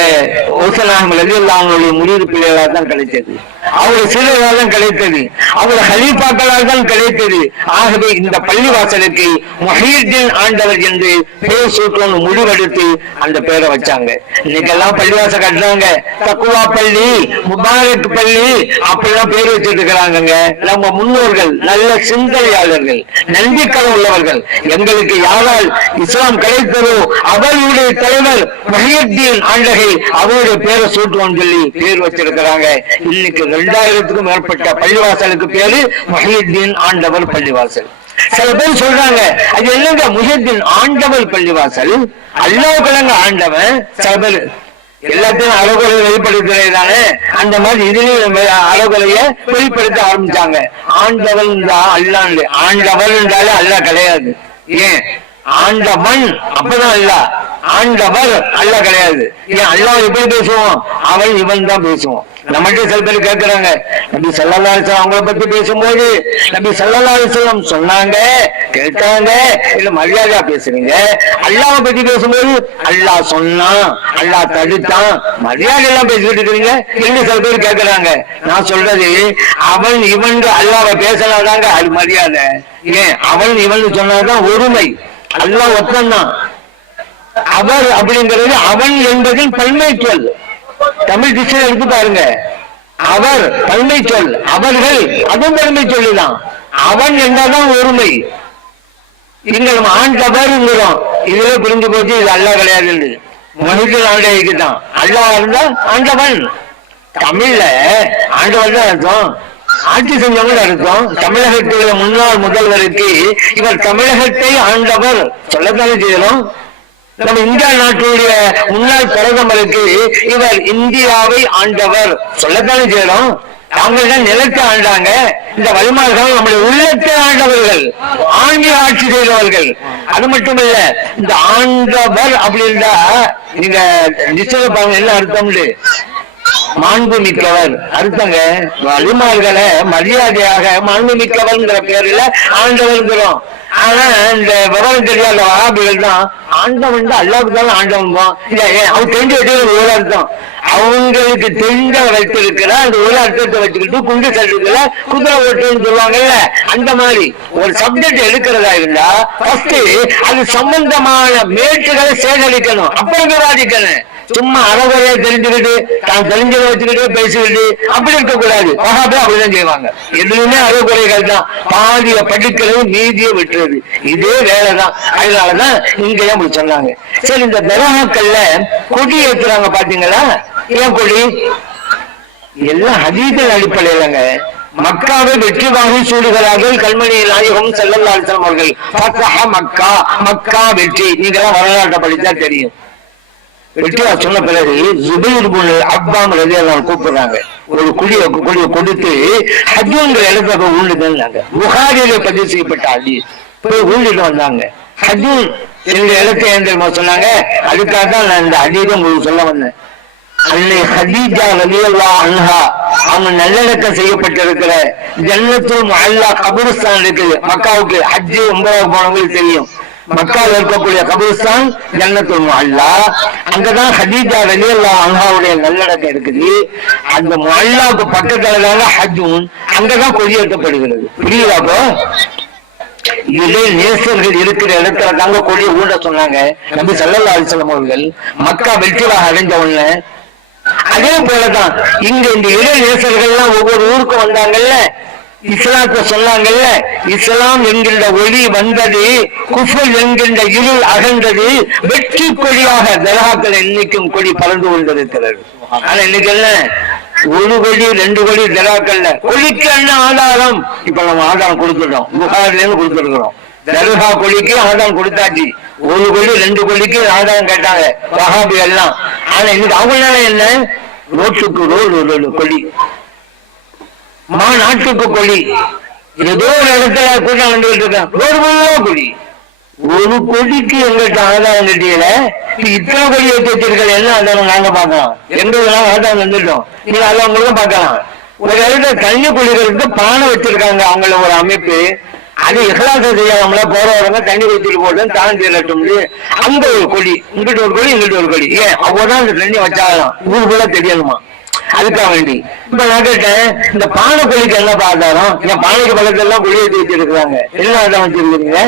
அவங்களுடைய முடிவு பிள்ளைகளால் தான் கிடைத்தது, அவருடைய சீடர்களால் தான் கிடைத்தது, அவருடைய ஹலீஃபாக்களால் தான் கிடைத்தது. ஆகவே இந்த பள்ளிவாசலுக்கு முஹய்யித்தீன் ஆண்டவர் என்று பேர் சூட்டணும்னு முடிவெடுத்து அந்த பேரை வச்சாங்க. இன்னைக்கெல்லாம் பள்ளிவாசல் கட்டுறாங்க, தக்குவா பள்ளி, முபாரக் பள்ளி அப்படிலாம் பேர் வச்சிட்டு இருக்கிறாங்க. நம்ம முன்னோர்கள் நல்ல சிந்தனையாளர்கள், நம்பிக்கை உள்ளவர்கள். எங்களுக்கு யாரால் இஸ்லாம் கிடைத்ததோ அவர்களுடைய தலைவர் முஹய்யித்தீன் ஆண்டகை அவருடைய பேரை சூட்டுவோம் சொல்லி பேர் வச்சிருக்கிறாங்க. இன்னைக்கு 2000க்கும் மேற்பட்ட பள்ளிவாசலுக்கு பேரு முஹய்யித்தீன் ஆண்டவர் பள்ளிவாசல். சில பேர் சொல்றாங்க, அது என்னங்க முஹய்யித்தீன் ஆண்டவர் பள்ளிவாசல்? அல்லாஹ்வுக்கு ஆண்டவன். சில பேர் எல்லாத்தையும் அறகுறையை வெளிப்படுத்துறதுதானே, அந்த மாதிரி இதுலயும் அறகுறைய வெளிப்படுத்த ஆரம்பிச்சாங்க. ஆண்டவன் அல்லாஹ், ஆண்டவன் என்றாலே அல்லாஹ் கிடையாது. ஏன்? ஆண்டவன் அப்பதான் அல்லாஹ், ஆண்டவர் அல்லாஹ் கிடையாது. ஏன் அல்லாஹ் எப்படி பேசுவோம்? அவன் இவன் தான் பேசுவோம். நம்மகிட்ட சில பேர் கேட்கிறாங்க, நபி ஸல்லல்லாஹு அலைஹி வஸல்லம் அவங்கள பத்தி பேசும்போது நபி ஸல்லல்லாஹு அலைஹி வஸல்லம் சொன்னாங்க கேட்டாங்க, இல்ல மரியாதையா பேசுறீங்க. அல்லாஹ்வை பத்தி பேசும்போது அல்லாஹ் சொன்னான், அல்லாஹ் தடுத்தான், மரியாதை எல்லாம் பேசிட்டு இருக்கிறீங்க என்று சில பேர் கேட்கிறாங்க. நான் சொல்றது, அவன் இவன் அல்லாஹ்வை பேசினாதாங்க அது மரியாதை. ஏன்? அவன் இவன் சொன்னாதான் ஒருமை. அல்லாஹ் ஒத்தந்தான். அவர் அப்படிங்கிறது அவன் என்பதின் பன்மை சொல். தமிழ் டிக்ஷனரி எடுத்து பாருங்க. அவர் பன்மை சொல், அவர்கள் அதுவும் பன்மை சொல்லுதான். அவன் என்றாதான் ஒருமை. இங்க நம்ம ஆண்டவர்ங்கிறோம், இதுவே புரிஞ்சு போச்சு இது அல்லாஹ் கிடையாது. முஹய்யித்தீன் ஆண்டவருக்கு தான். அல்லாஹ் இருந்தா ஆண்டவன். தமிழ்ல ஆண்டவன் தான் அர்த்தம், ஆட்சி செஞ்சவங்க அர்த்தம். தமிழகத்துடைய முன்னாள் முதல்வருக்கு இவர் தமிழகத்தை ஆண்டவர் சொல்லத்தானே செய்யணும். நம்ம இந்தியா நாட்டுடைய முன்னாள் பிரதமருக்கு இவர் இந்தியாவை ஆண்டவர் சொல்லத்தானே செய்யணும். அவங்க நிலத்தை ஆண்டாங்க. இந்த வலிமார்கள் நம்முடைய உள்ளத்தை ஆண்டவர்கள், ஆங்கில ஆட்சி செய்தவர்கள். அது மட்டும் இல்ல, இந்த ஆண்டவர் அப்படின்னா நீங்க நிச்சயம் பாருங்க என்ன அர்த்தம்னு, மாண்பு மிக்கவர் அர்த்தங்க. வலிமார்களை மரியாதையாக மாண்பு மிக்கவர்ங்கிற பேர்ல ஆண்டவர்கிறோம். ஆனா இந்த விவரம் தெரியாத வகாபிகள் தான் ஆண்டவன் தான் அல்லாவுக்கு தான் ஆண்டவன் அவங்க தெரிஞ்சு வச்சு ஒரு அர்த்தம், அவங்களுக்கு தெரிஞ்ச வைத்திருக்கிற அந்த ஒரு அர்த்தத்தை வச்சுக்கிட்டு குண்டு சட்டுக்கிற குதிரை ஓட்டுன்னு சொல்லுவாங்கல்ல, அந்த மாதிரி ஒரு சப்ஜெக்ட் எடுக்கிறதா இருந்தா ஃபர்ஸ்ட் அது சம்பந்தமான மேட்டுகளை சேகரிக்கணும், அப்புறம் விவாதிக்கணும். சும்மா அறகுறையா தெரிஞ்சுக்கிட்டு தான் தெரிஞ்சதை வச்சுக்கிட்டு பேசிக்கிட்டு அப்படி இருக்கக்கூடாது. வகாபி அப்படிதான் செய்வாங்க. எதுவுமே அறகுறைகள் தான், பாதிய படிக்கிறது மீதியை விட்டுறது, இதே வேலைதான். அதனாலதான் இங்கேயும் அப்படி சொன்னாங்க. சரி, இந்த தர்காக்கள்ல கொடி ஏற்றுறாங்க பாத்தீங்களா? ஏன் கொடி? எல்லாம் ஹதீஸின் அடிப்படையிலங்க. மக்காவை வெற்றி வாங்கி சூடுகிறார்கள் கல்மணி நாயகம் ஸல்லல்லாஹு அலைஹி வஸல்லம் அவர்கள். ஃபத்ஹ மக்கா, மக்கா வெற்றி. நீங்களாம் வரலாற்றை படித்தா தெரியும். வெற்றியா சொன்ன பிறகு ஜுபைர் இப்னு அவ்வாம் ரலியல்லாஹு அன்ஹு கூப்பிடுறாங்க. ஒரு குழியை கொடுத்து ஹஜ்ஜுங்கிற இடத்துல ஊழிடுனாங்க. புகாரியிலே பதிவு செய்யப்பட்ட ஹதீஸ். போய் ஊழிட்டு வந்தாங்க. ஹஜ்ஜு என்ற இடத்தை ஏன் சொன்னாங்க? அதுக்காக தான் நான் இந்த ஹதீஸை உங்களுக்கு சொல்ல வந்தேன். அன்னை ஹதீஜா ரலியல்லாஹு அன்ஹா அவங்க நல்லடக்கம் செய்யப்பட்டிருக்கிற ஜன்னத்துல் முஅல்லா கபரிஸ்தான் இருக்குது மக்காவுக்கு. ஹஜ்ஜு உம்ரா போனவங்களுக்கு தெரியும். மக்காவில் இருக்கக்கூடிய கபரிஸ்தான் ஜன்னத்துல் முஅல்லா. அங்கதான் ஹதீஜா ரலியல்லாஹு அன்ஹாவுடைய நல்லடக்கம் இருக்குது. அந்த முஅல்லாவுக்கு பக்கத்துல ஹஜ்ஜும் அங்கதான் கொடியேற்றப்படுகிறது. புரியுதாப்போ? இதிலே நேசர்கள் இருக்கிற இடத்துல தாங்க கொடியை ஊட சொன்னாங்க நபி ஸல்லல்லாஹு அலைஹி வஸல்லம் அவர்கள். மக்கா வெற்றியாக அடைஞ்ச உடனே அதே போலதான் இங்க இந்த இறை நேசர்கள்லாம் ஒவ்வொரு ஊருக்கும் வந்தாங்கல்ல, இஸ்லாத்தை சொன்னாங்கல்ல. இஸ்லாம் என்கின்ற ஒளி வந்தது, குஃபர் என்கின்ற இருள் அகன்றது. வெற்றி கொடியாக தர்காக்கள் இன்னைக்கும் கொடி பறந்து கொண்டிருக்கிறது. ஆனா இன்னைக்கு என்ன, ஒரு கொடி ரெண்டு கொடி தர்காக்கள்ல கொடிக்கு என்ன ஆதாரம்? இப்ப நம்ம ஆதாரம் கொடுத்துட்டோம், புகாரில இருந்து கொடுத்துருக்கிறோம். தர்கா கொடிக்கு ஆதாரம் கொடுத்தாச்சு. ஒரு கொடி ரெண்டு கொடிக்கு ஆதாரம் கேட்டாங்க வஹாபி எல்லாம். ஆனா இன்னைக்கு அவங்களால என்ன, ரோட்டுக்கு ரோடு கொடி, மாநாட்டுக்கு கொடி, ஏதோ ஒரு இடத்துல கூட்டம் வந்துகிட்டு இருக்கான், ரோடு முழுவா கொடி. ஒரு கொடிக்கு எங்கள்கிட்ட ஆதாரம் கட்டியல. இத்தனை கொடி வச்சிருக்கள் என்ன ஆதாரம் நாங்க பார்க்கலாம். எங்களுக்கு ஆதாரம் வந்துட்டோம், நீங்க அதை அவங்களுக்கும் பார்க்கலாம். ஒரு இடத்துல தண்ணி குடிகளுக்கு பானை வச்சிருக்காங்க அவங்கள ஒரு அமைப்பு. அது இஹ்லாஸ் செய்யாமல போறவங்க தண்ணி வச்சுட்டு போட்டு தான் தீரட்டும். அங்க ஒரு கொடி, இங்கிட்ட ஒரு கொடி, இங்கிட்ட ஒரு கொடி. ஏன் அப்போதான் அந்த தண்ணி வச்சாகலாம், ஊருக்குள்ள தெரியணுமா? அதுக்காக வேண்டி இப்ப நான் கேட்டேன், இந்த பானை கொடிக்கு என்ன ஆதாரம்? என் பானைக்கு பக்கத்துல எல்லாம் கொடி ஏற்றி வச்சிருக்காங்க, என்ன ஆதாரம் வச்சிருக்கீங்க?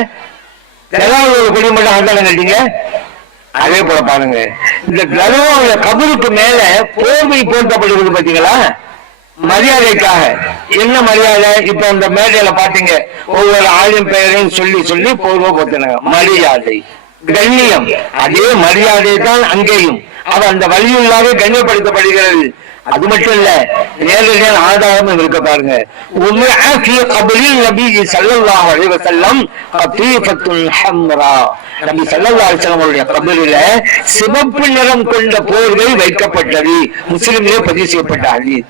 ஏதாவது ஒரு கொடி மட்டும் ஆதாரம் கட்டிங்க. அதே போல பாருங்க, இந்த கர்வாவுல கபருக்கு மேல போர்வை போர்த்தப்படுகிறது பாத்தீங்களா, மரியாதைக்காக. என்ன மரியாதை? இப்ப இந்த மேடையில பாத்தீங்க, ஒவ்வொரு ஆளும் பெயரையும் சொல்லி சொல்லி போர்வை போத்தினாங்க. மரியாதை, கண்ணியம். அதே மரியாதை தான் அங்கேயும். அவ அந்த வழியில்லாத கண்ணியப்படுத்தப்படுகிறது. அது மட்டும் இல்ல, நேரடியான ஆதாரமும் இருக்க பாருங்க. நபி ஸல்லல்லாஹு அலைஹி வஸல்லம் கதீஃபத்துல் ஹம்ரா, நபி ஸல்லல்லாஹு அலைஹி வஸல்லம் அவருடைய கபரில சிவப்பு நிறம் கொண்ட போர்வை வைக்கப்பட்டது. முஸ்லிமிலே பதிவு செய்யப்பட்ட ஹதீஸ்.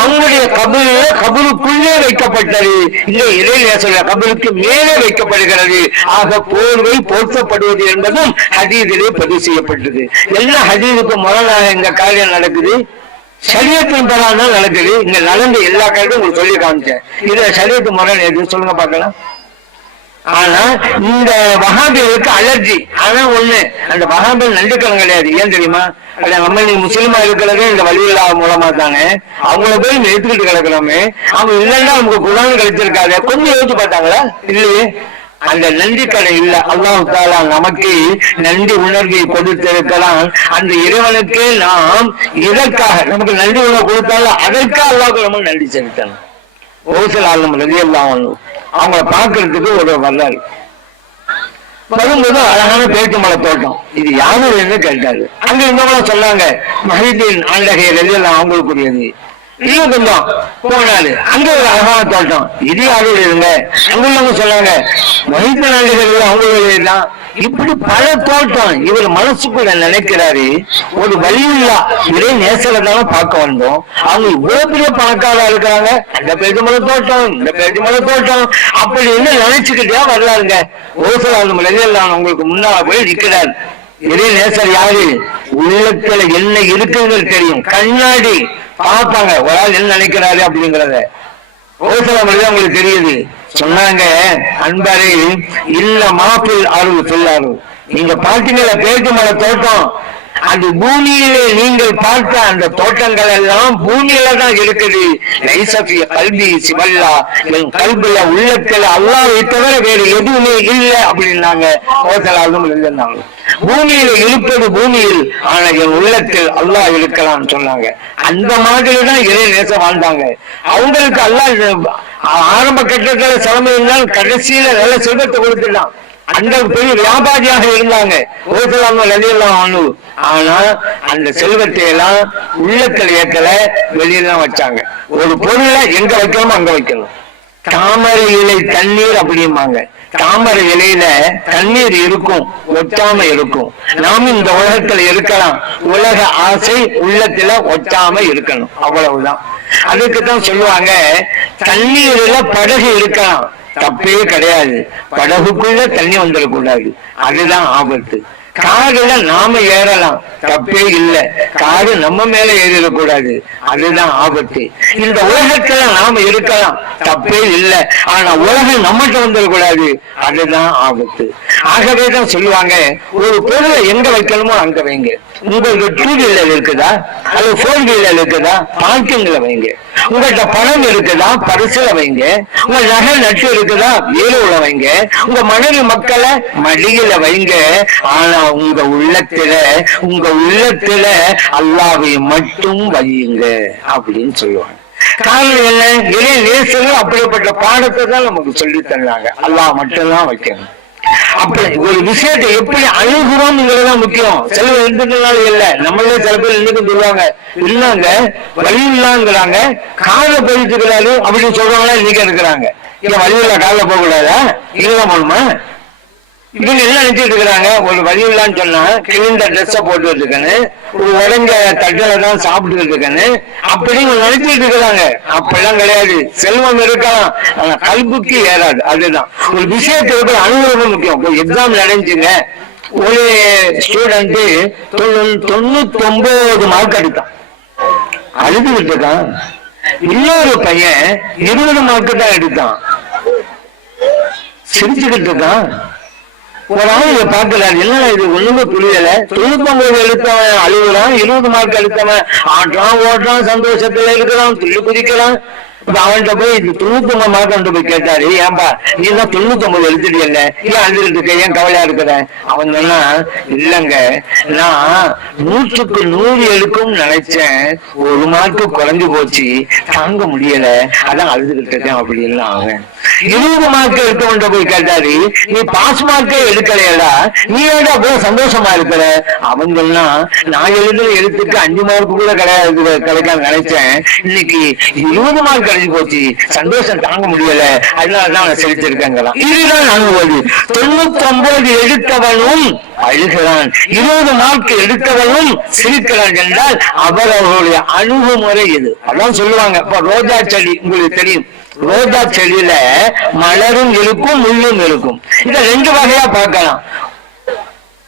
அவங்களுடைய கபரில கபருக்குள்ளே வைக்கப்பட்டது. இல்ல இறைநேசருடைய கபருக்கு மேலே வைக்கப்படுகிறது. ஆக போர்வை போர்த்தப்படுவது என்பதும் ஹதீஸிலே பதிவு செய்யப்பட்டது. எல்லா ஹதீஸுக்கும் முரணாக இந்த காரியம் நடக்குது, சரியத்தின் பரான் தான் நடக்குது. இங்க நடந்த எல்லா காரியத்தையும் உங்களுக்கு சொல்லி காமிச்சேன். இதுல சரியத்து முரண் எது சொல்லுங்க பார்க்கலாம். ஆனா இந்த வஹாபிகளுக்கு அலர்ஜி. ஆனா ஒண்ணு, அந்த வஹாபிகள் நன்றிக்கடன் கிடையாது. ஏன் தெரியுமா? நம்ம நீ முஸ்லிமா இருக்கிறது இந்த வழியில்லா மூலமா தானே. அவங்கள போய் எடுத்துக்கிட்டு கிடக்கிறோமே, அவங்க இல்லைன்னா நமக்கு குரான் கிடைச்சிருக்காது. கொஞ்சம் யோசிச்சு பார்த்தாங்களா? இல்லையே. அந்த நன்றி கடை இல்ல. அல்லாஹ் தஆலா நமக்கு நன்றி உணர்வை கொடுத்திருக்கலாம். அந்த இறைவனுக்கு நாம் இதற்காக நமக்கு நன்றி உணர்வு கொடுத்தாலும் அதற்காக அல்லாஹ்வுக்கு நம்ம நன்றி செலுத்தணும். ஓசல் ஆலம் ரலியல்லாஹு அன்ஹு அவங்கள பார்க்கறதுக்கு ஒரு வரலாறு. வரும்போது அழகான பேச்சு மலை தோட்டம். இது யாரும் கேட்டாரு. அங்க இருந்தவங்க சொன்னாங்க, மஹிதீன் ஆண்டகை ரலியல்லாஹு அவங்களுக்குரியது. இன்னும் கொஞ்சம் போனாரு, அங்க ஒரு அழகான தோட்டம், இது யாரோட இருங்க, அங்குள்ளவங்க சொன்னாங்க மொஹிதீன் அவங்களுடைய தான். இப்படி பல தோட்டம் இவர் மனசுக்குள்ள நினைக்கிறாரு. ஒரு வழியில்லா இறை நேசரை தானே பார்க்க வந்தோம், அவங்க இவ்வளவு பெரிய பணக்காரா இருக்கிறாங்க, அந்த பேருக்கு மலை தோட்டம், இந்த பேருக்கு மலை தோட்டம் அப்படி என்ன நினைச்சுக்கிட்டே வர்றாருங்க. உங்களுக்கு முன்னால போய் நிற்கிறார். இறை நேசர் யாரு? உள்ளத்துல என்ன இருக்குங்கிறது தெரியும், கண்ணாடி பார்ப்பாங்க ஒரு ஆள் என்ன நினைக்கிறாரு அப்படிங்கறத. உங்களுக்கு தெரியுது. சொன்னாங்க, அன்பாரே இல்ல மாப்பிள் அருள் சொல்லாரு, நீங்க பார்த்தீங்களா பேருக்கு மலை தோட்டம், அது பூமியிலே நீங்கள் பார்த்த அந்த தோட்டங்கள் எல்லாம் பூமியில தான் இருக்குது. கல்வி சிவல்லா, என் கல்வில உள்ளத்துல அல்லாஹ்வை தவிர வேறு எதுவுமே இல்லை அப்படின்னாங்க. இருந்தாங்க பூமியில இருப்பது பூமியில், ஆனா என் உள்ளத்தில் அல்லாஹ் இருக்கலாம்னு சொன்னாங்க. அந்த மாதிரிதான் இறை நேசம் வாழ்ந்தாங்க. அவங்களுக்கு அல்லாஹ் ஆரம்ப கட்டத்துல சிரமம் இருந்தால் கடைசியில நல்ல செல்வத்தை கொடுத்துட்டான். அந்த பெரிய வியாபாரியாக இருந்தாங்க. ஆனா அந்த செல்வத்தை எல்லாம் உள்ளத்தில் ஏற்கல, வெளியெல்லாம் வச்சாங்க. ஒரு பொருளை எங்க வைக்கணுமோ அங்க வைக்கணும். தாமரை இலை தண்ணீர் அப்படிம்பாங்க. தாமரை இலையில தண்ணீர் இருக்கும், ஒட்டாம இருக்கும். நாம இந்த உலகத்துல இருக்கலாம், உலக ஆசை உள்ளத்துல ஒட்டாம இருக்கணும், அவ்வளவுதான். அதுக்குதான் சொல்லுவாங்க, தண்ணீர்ல படகு இருக்கலாம், தப்பே கிடையாது, படகுக்குள்ள தண்ணி வந்துடக்கூடாது, அதுதான் ஆபத்து. காடுல நாம ஏறலாம், தப்பே இல்லை, காடு நம்ம மேல ஏறிடக்கூடாது, அதுதான் ஆபத்து. இந்த உலகத்துல நாம இருக்கலாம், தப்பே இல்லை, ஆனா உலகம் நம்மகிட்ட வந்துடக்கூடாது, அதுதான் ஆபத்து. ஆகவேதான் சொல்லுவாங்க, ஒரு பொருளை எங்க வைக்கணுமோ அங்க வைங்க. உங்களுக்கு டூ வீலர் இருக்குதா, அது போர் வீலர் இருக்குதா, பார்க்கிங்ல வைங்க. உங்கள்கிட்ட பணம் இருக்குதா, பரிசுல வைங்க. உங்க நகை நட்டு இருக்குதா, வேலுல வைங்க. உங்க மனைவி மக்களை மடியில வைங்க. ஆனா உங்க உள்ளத்துல அல்லாஹ்வை மட்டும் வையுங்க அப்படின்னு சொல்லுவாங்க. காரணம் என்ன? இறை நேசர்கள் அப்படிப்பட்ட பாடத்தை தான் நமக்கு சொல்லி தந்தாங்க. அல்லாஹ் மட்டும்தான் வைக்கணும். அப்படி ஒரு விஷயத்தை எப்படி அணுகுறோம்ங்கிறதுதான் முக்கியம். செலவு இருந்ததுனால இல்ல, நம்மளே சில பேர் இன்னைக்கு சொல்லுவாங்க, இல்லங்க வழி இல்லாங்கிறாங்க, காலை போயிட்டு அப்படின்னு சொல்றவங்களா இன்னைக்கு இருக்கிறாங்க. இல்ல வழி இல்ல, காலைல போக கூடாதா, இதுதான் போகணுமா? இவங்க என்ன நினைச்சிட்டு இருக்கிறாங்க, ஒரு வழி இல்லான்னு சொன்னா கிழிந்த ட்ரெஸ்ஸ போட்டு வச்சுக்கணும், ஒரு உடஞ்ச தட்டில தான் சாப்பிட்டு இருக்கணும் அப்படின்னு நினைச்சிட்டு இருக்கிறாங்க. அப்படிலாம் கிடையாது. செல்வம் இருக்கலாம், ஆனா கல்விக்கு ஏறாது. அதுதான் ஒரு விஷயத்தை அனுபவம் முக்கியம். ஒரு எக்ஸாம் நடந்துச்சுங்க, ஒரு ஸ்டூடெண்ட் 99 மார்க் எடுத்தான், அழுதுகிட்டு இருக்கான். இன்னொரு பையன் 20 மார்க் தான் எடுத்தான், சிரிச்சுக்கிட்டு இருக்கான். ஒரு ஆள் இதை பார்க்கிறாரு, என்னடா இது ஒண்ணுமே புரியல, 99 எழுத்தவன் அழுகுறான், 20 மார்க் எழுத்தவன் ஆட்டுறான், ஓட்டுறான், சந்தோஷத்துல இருக்கிறான், துள்ளி குதிக்கிறான். அவன்கிட்ட போய் 99 மார்க் கொண்டு போய் கேட்டாரு, ஏன்பா நீ தான் 99 எழுத்துட்டீங்கல்ல, ஏன் அழுதுட்டு இருக்க, ஏன் கவலையா இருக்கிற? அவன் சொன்னா, இல்லங்க நான் 100க்கு 100 எழுக்கும் நினைச்சேன், 1 மார்க்கு குறைஞ்சு போச்சு, தாங்க முடியல, அதான் அழுதுகிட்டு இருக்கேன் அப்படின்னு. அவன் 20 மார்க் எடுத்தவன்கிட்ட போய் கேட்டாரு, நீ பாஸ் மார்க்கே எடுக்கலையடா, நீ ஏடா அவ்வளவு சந்தோஷமா இருக்கிற? அவன் சொன்னா, நான் எழுதுற எழுத்துக்கு 5 மார்க்கு கூட கிடைக்காம நினைச்சேன், இன்னைக்கு 20 மார்க் போச்சு, சந்தோஷம் தாங்க முடியல, அதனாலதான் செலுத்திருக்காங்களாம். இதுதான் அனுபவம். 99 எடுத்தவனும் அழுகிறான், 20 மார்க் எடுத்தவனும் சிரிக்கிறான் என்றால் அவர்களுடைய அணுகுமுறை இது. அதான் சொல்லுவாங்க. இப்ப ரோஜா செடி உங்களுக்கு தெரியும், ரோஜா செடியில மலரும் இருக்கும், முள்ளும் இருக்கும். இத 2 வகையா பார்க்கலாம்.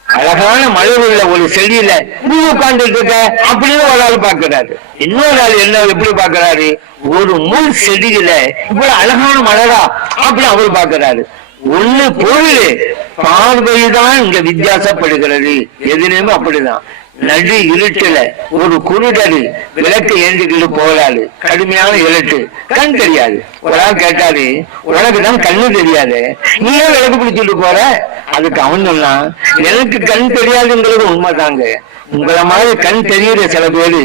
அழகான மலர் உள்ள ஒரு செடியில நீ உட்கார்ந்துட்டு இருக்க அப்படின்னு ஒரு ஆள் பாக்குறாரு. இன்னொரு ஆள் என்ன எப்படி பாக்குறாரு, ஒரு முள் செடியில இவ்வளவு அழகான மலரா அப்படி அவர் பாக்குறாரு. ஒண்ணு பொருள் பார்வைதான் இங்க வித்தியாசப்படுகிறது. எதுலையுமே அப்படிதான். நடு இருட்டுல ஒரு குருடரு விளக்கு ஏந்திக்கிட்டு போறாரு, கடுமையான இருட்டு, கண் தெரியாது. ஒரு ஆள் கேட்டாரு, உனக்கு தான் கண்ணு தெரியாது, நீ ஏன் விளக்கு பிடிச்சிட்டு போற? அதுக்கு அவன் சொன்னான், எனக்கு கண் தெரியாதுங்கிறது உண்மைதாங்க, உங்களை மாதிரி கண் தெரியுற சில பேரு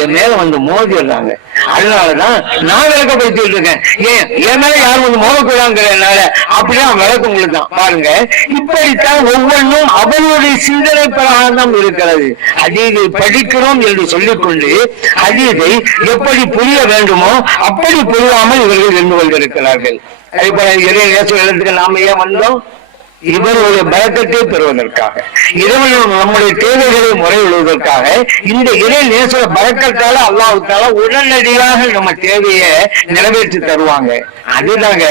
என் மேல வந்து மோதிடுறாங்க. அதனாலதான் நான் விளக்கப்படுத்திட்டு இருக்கேன். ஏன் என் மேல யாரும் வந்து மோதக்கூடாதுங்கிறதுனால அப்படிதான் விளக்கம் உங்களுக்கு தான். பாருங்க, இப்படித்தான் ஒவ்வொன்றும் அவர்களுடைய சிந்தனை பிரகாரம் இருக்கிறது. ஹதீஸை படிக்கிறோம் என்று சொல்லிக்கொண்டு ஹதீஸை எப்படி புரிய வேண்டுமோ அப்படி புரியாமல் இவர்கள் இருந்து கொண்டிருக்கிறார்கள். இப்ப இறை நேசத்துக்கு நாம ஏன் வந்தோம்? இவருடைய பலக்கத்தை பெறுவதற்காக, இறைவன் நம்முடைய தேவைகளை முறையிடுவதற்காக. இந்த இறை நேச பலக்கத்தால அல்லாஹ்வுத்தால உடனடியாக நம்ம தேவையை நிறைவேற்றி தருவாங்க. அதுதாங்க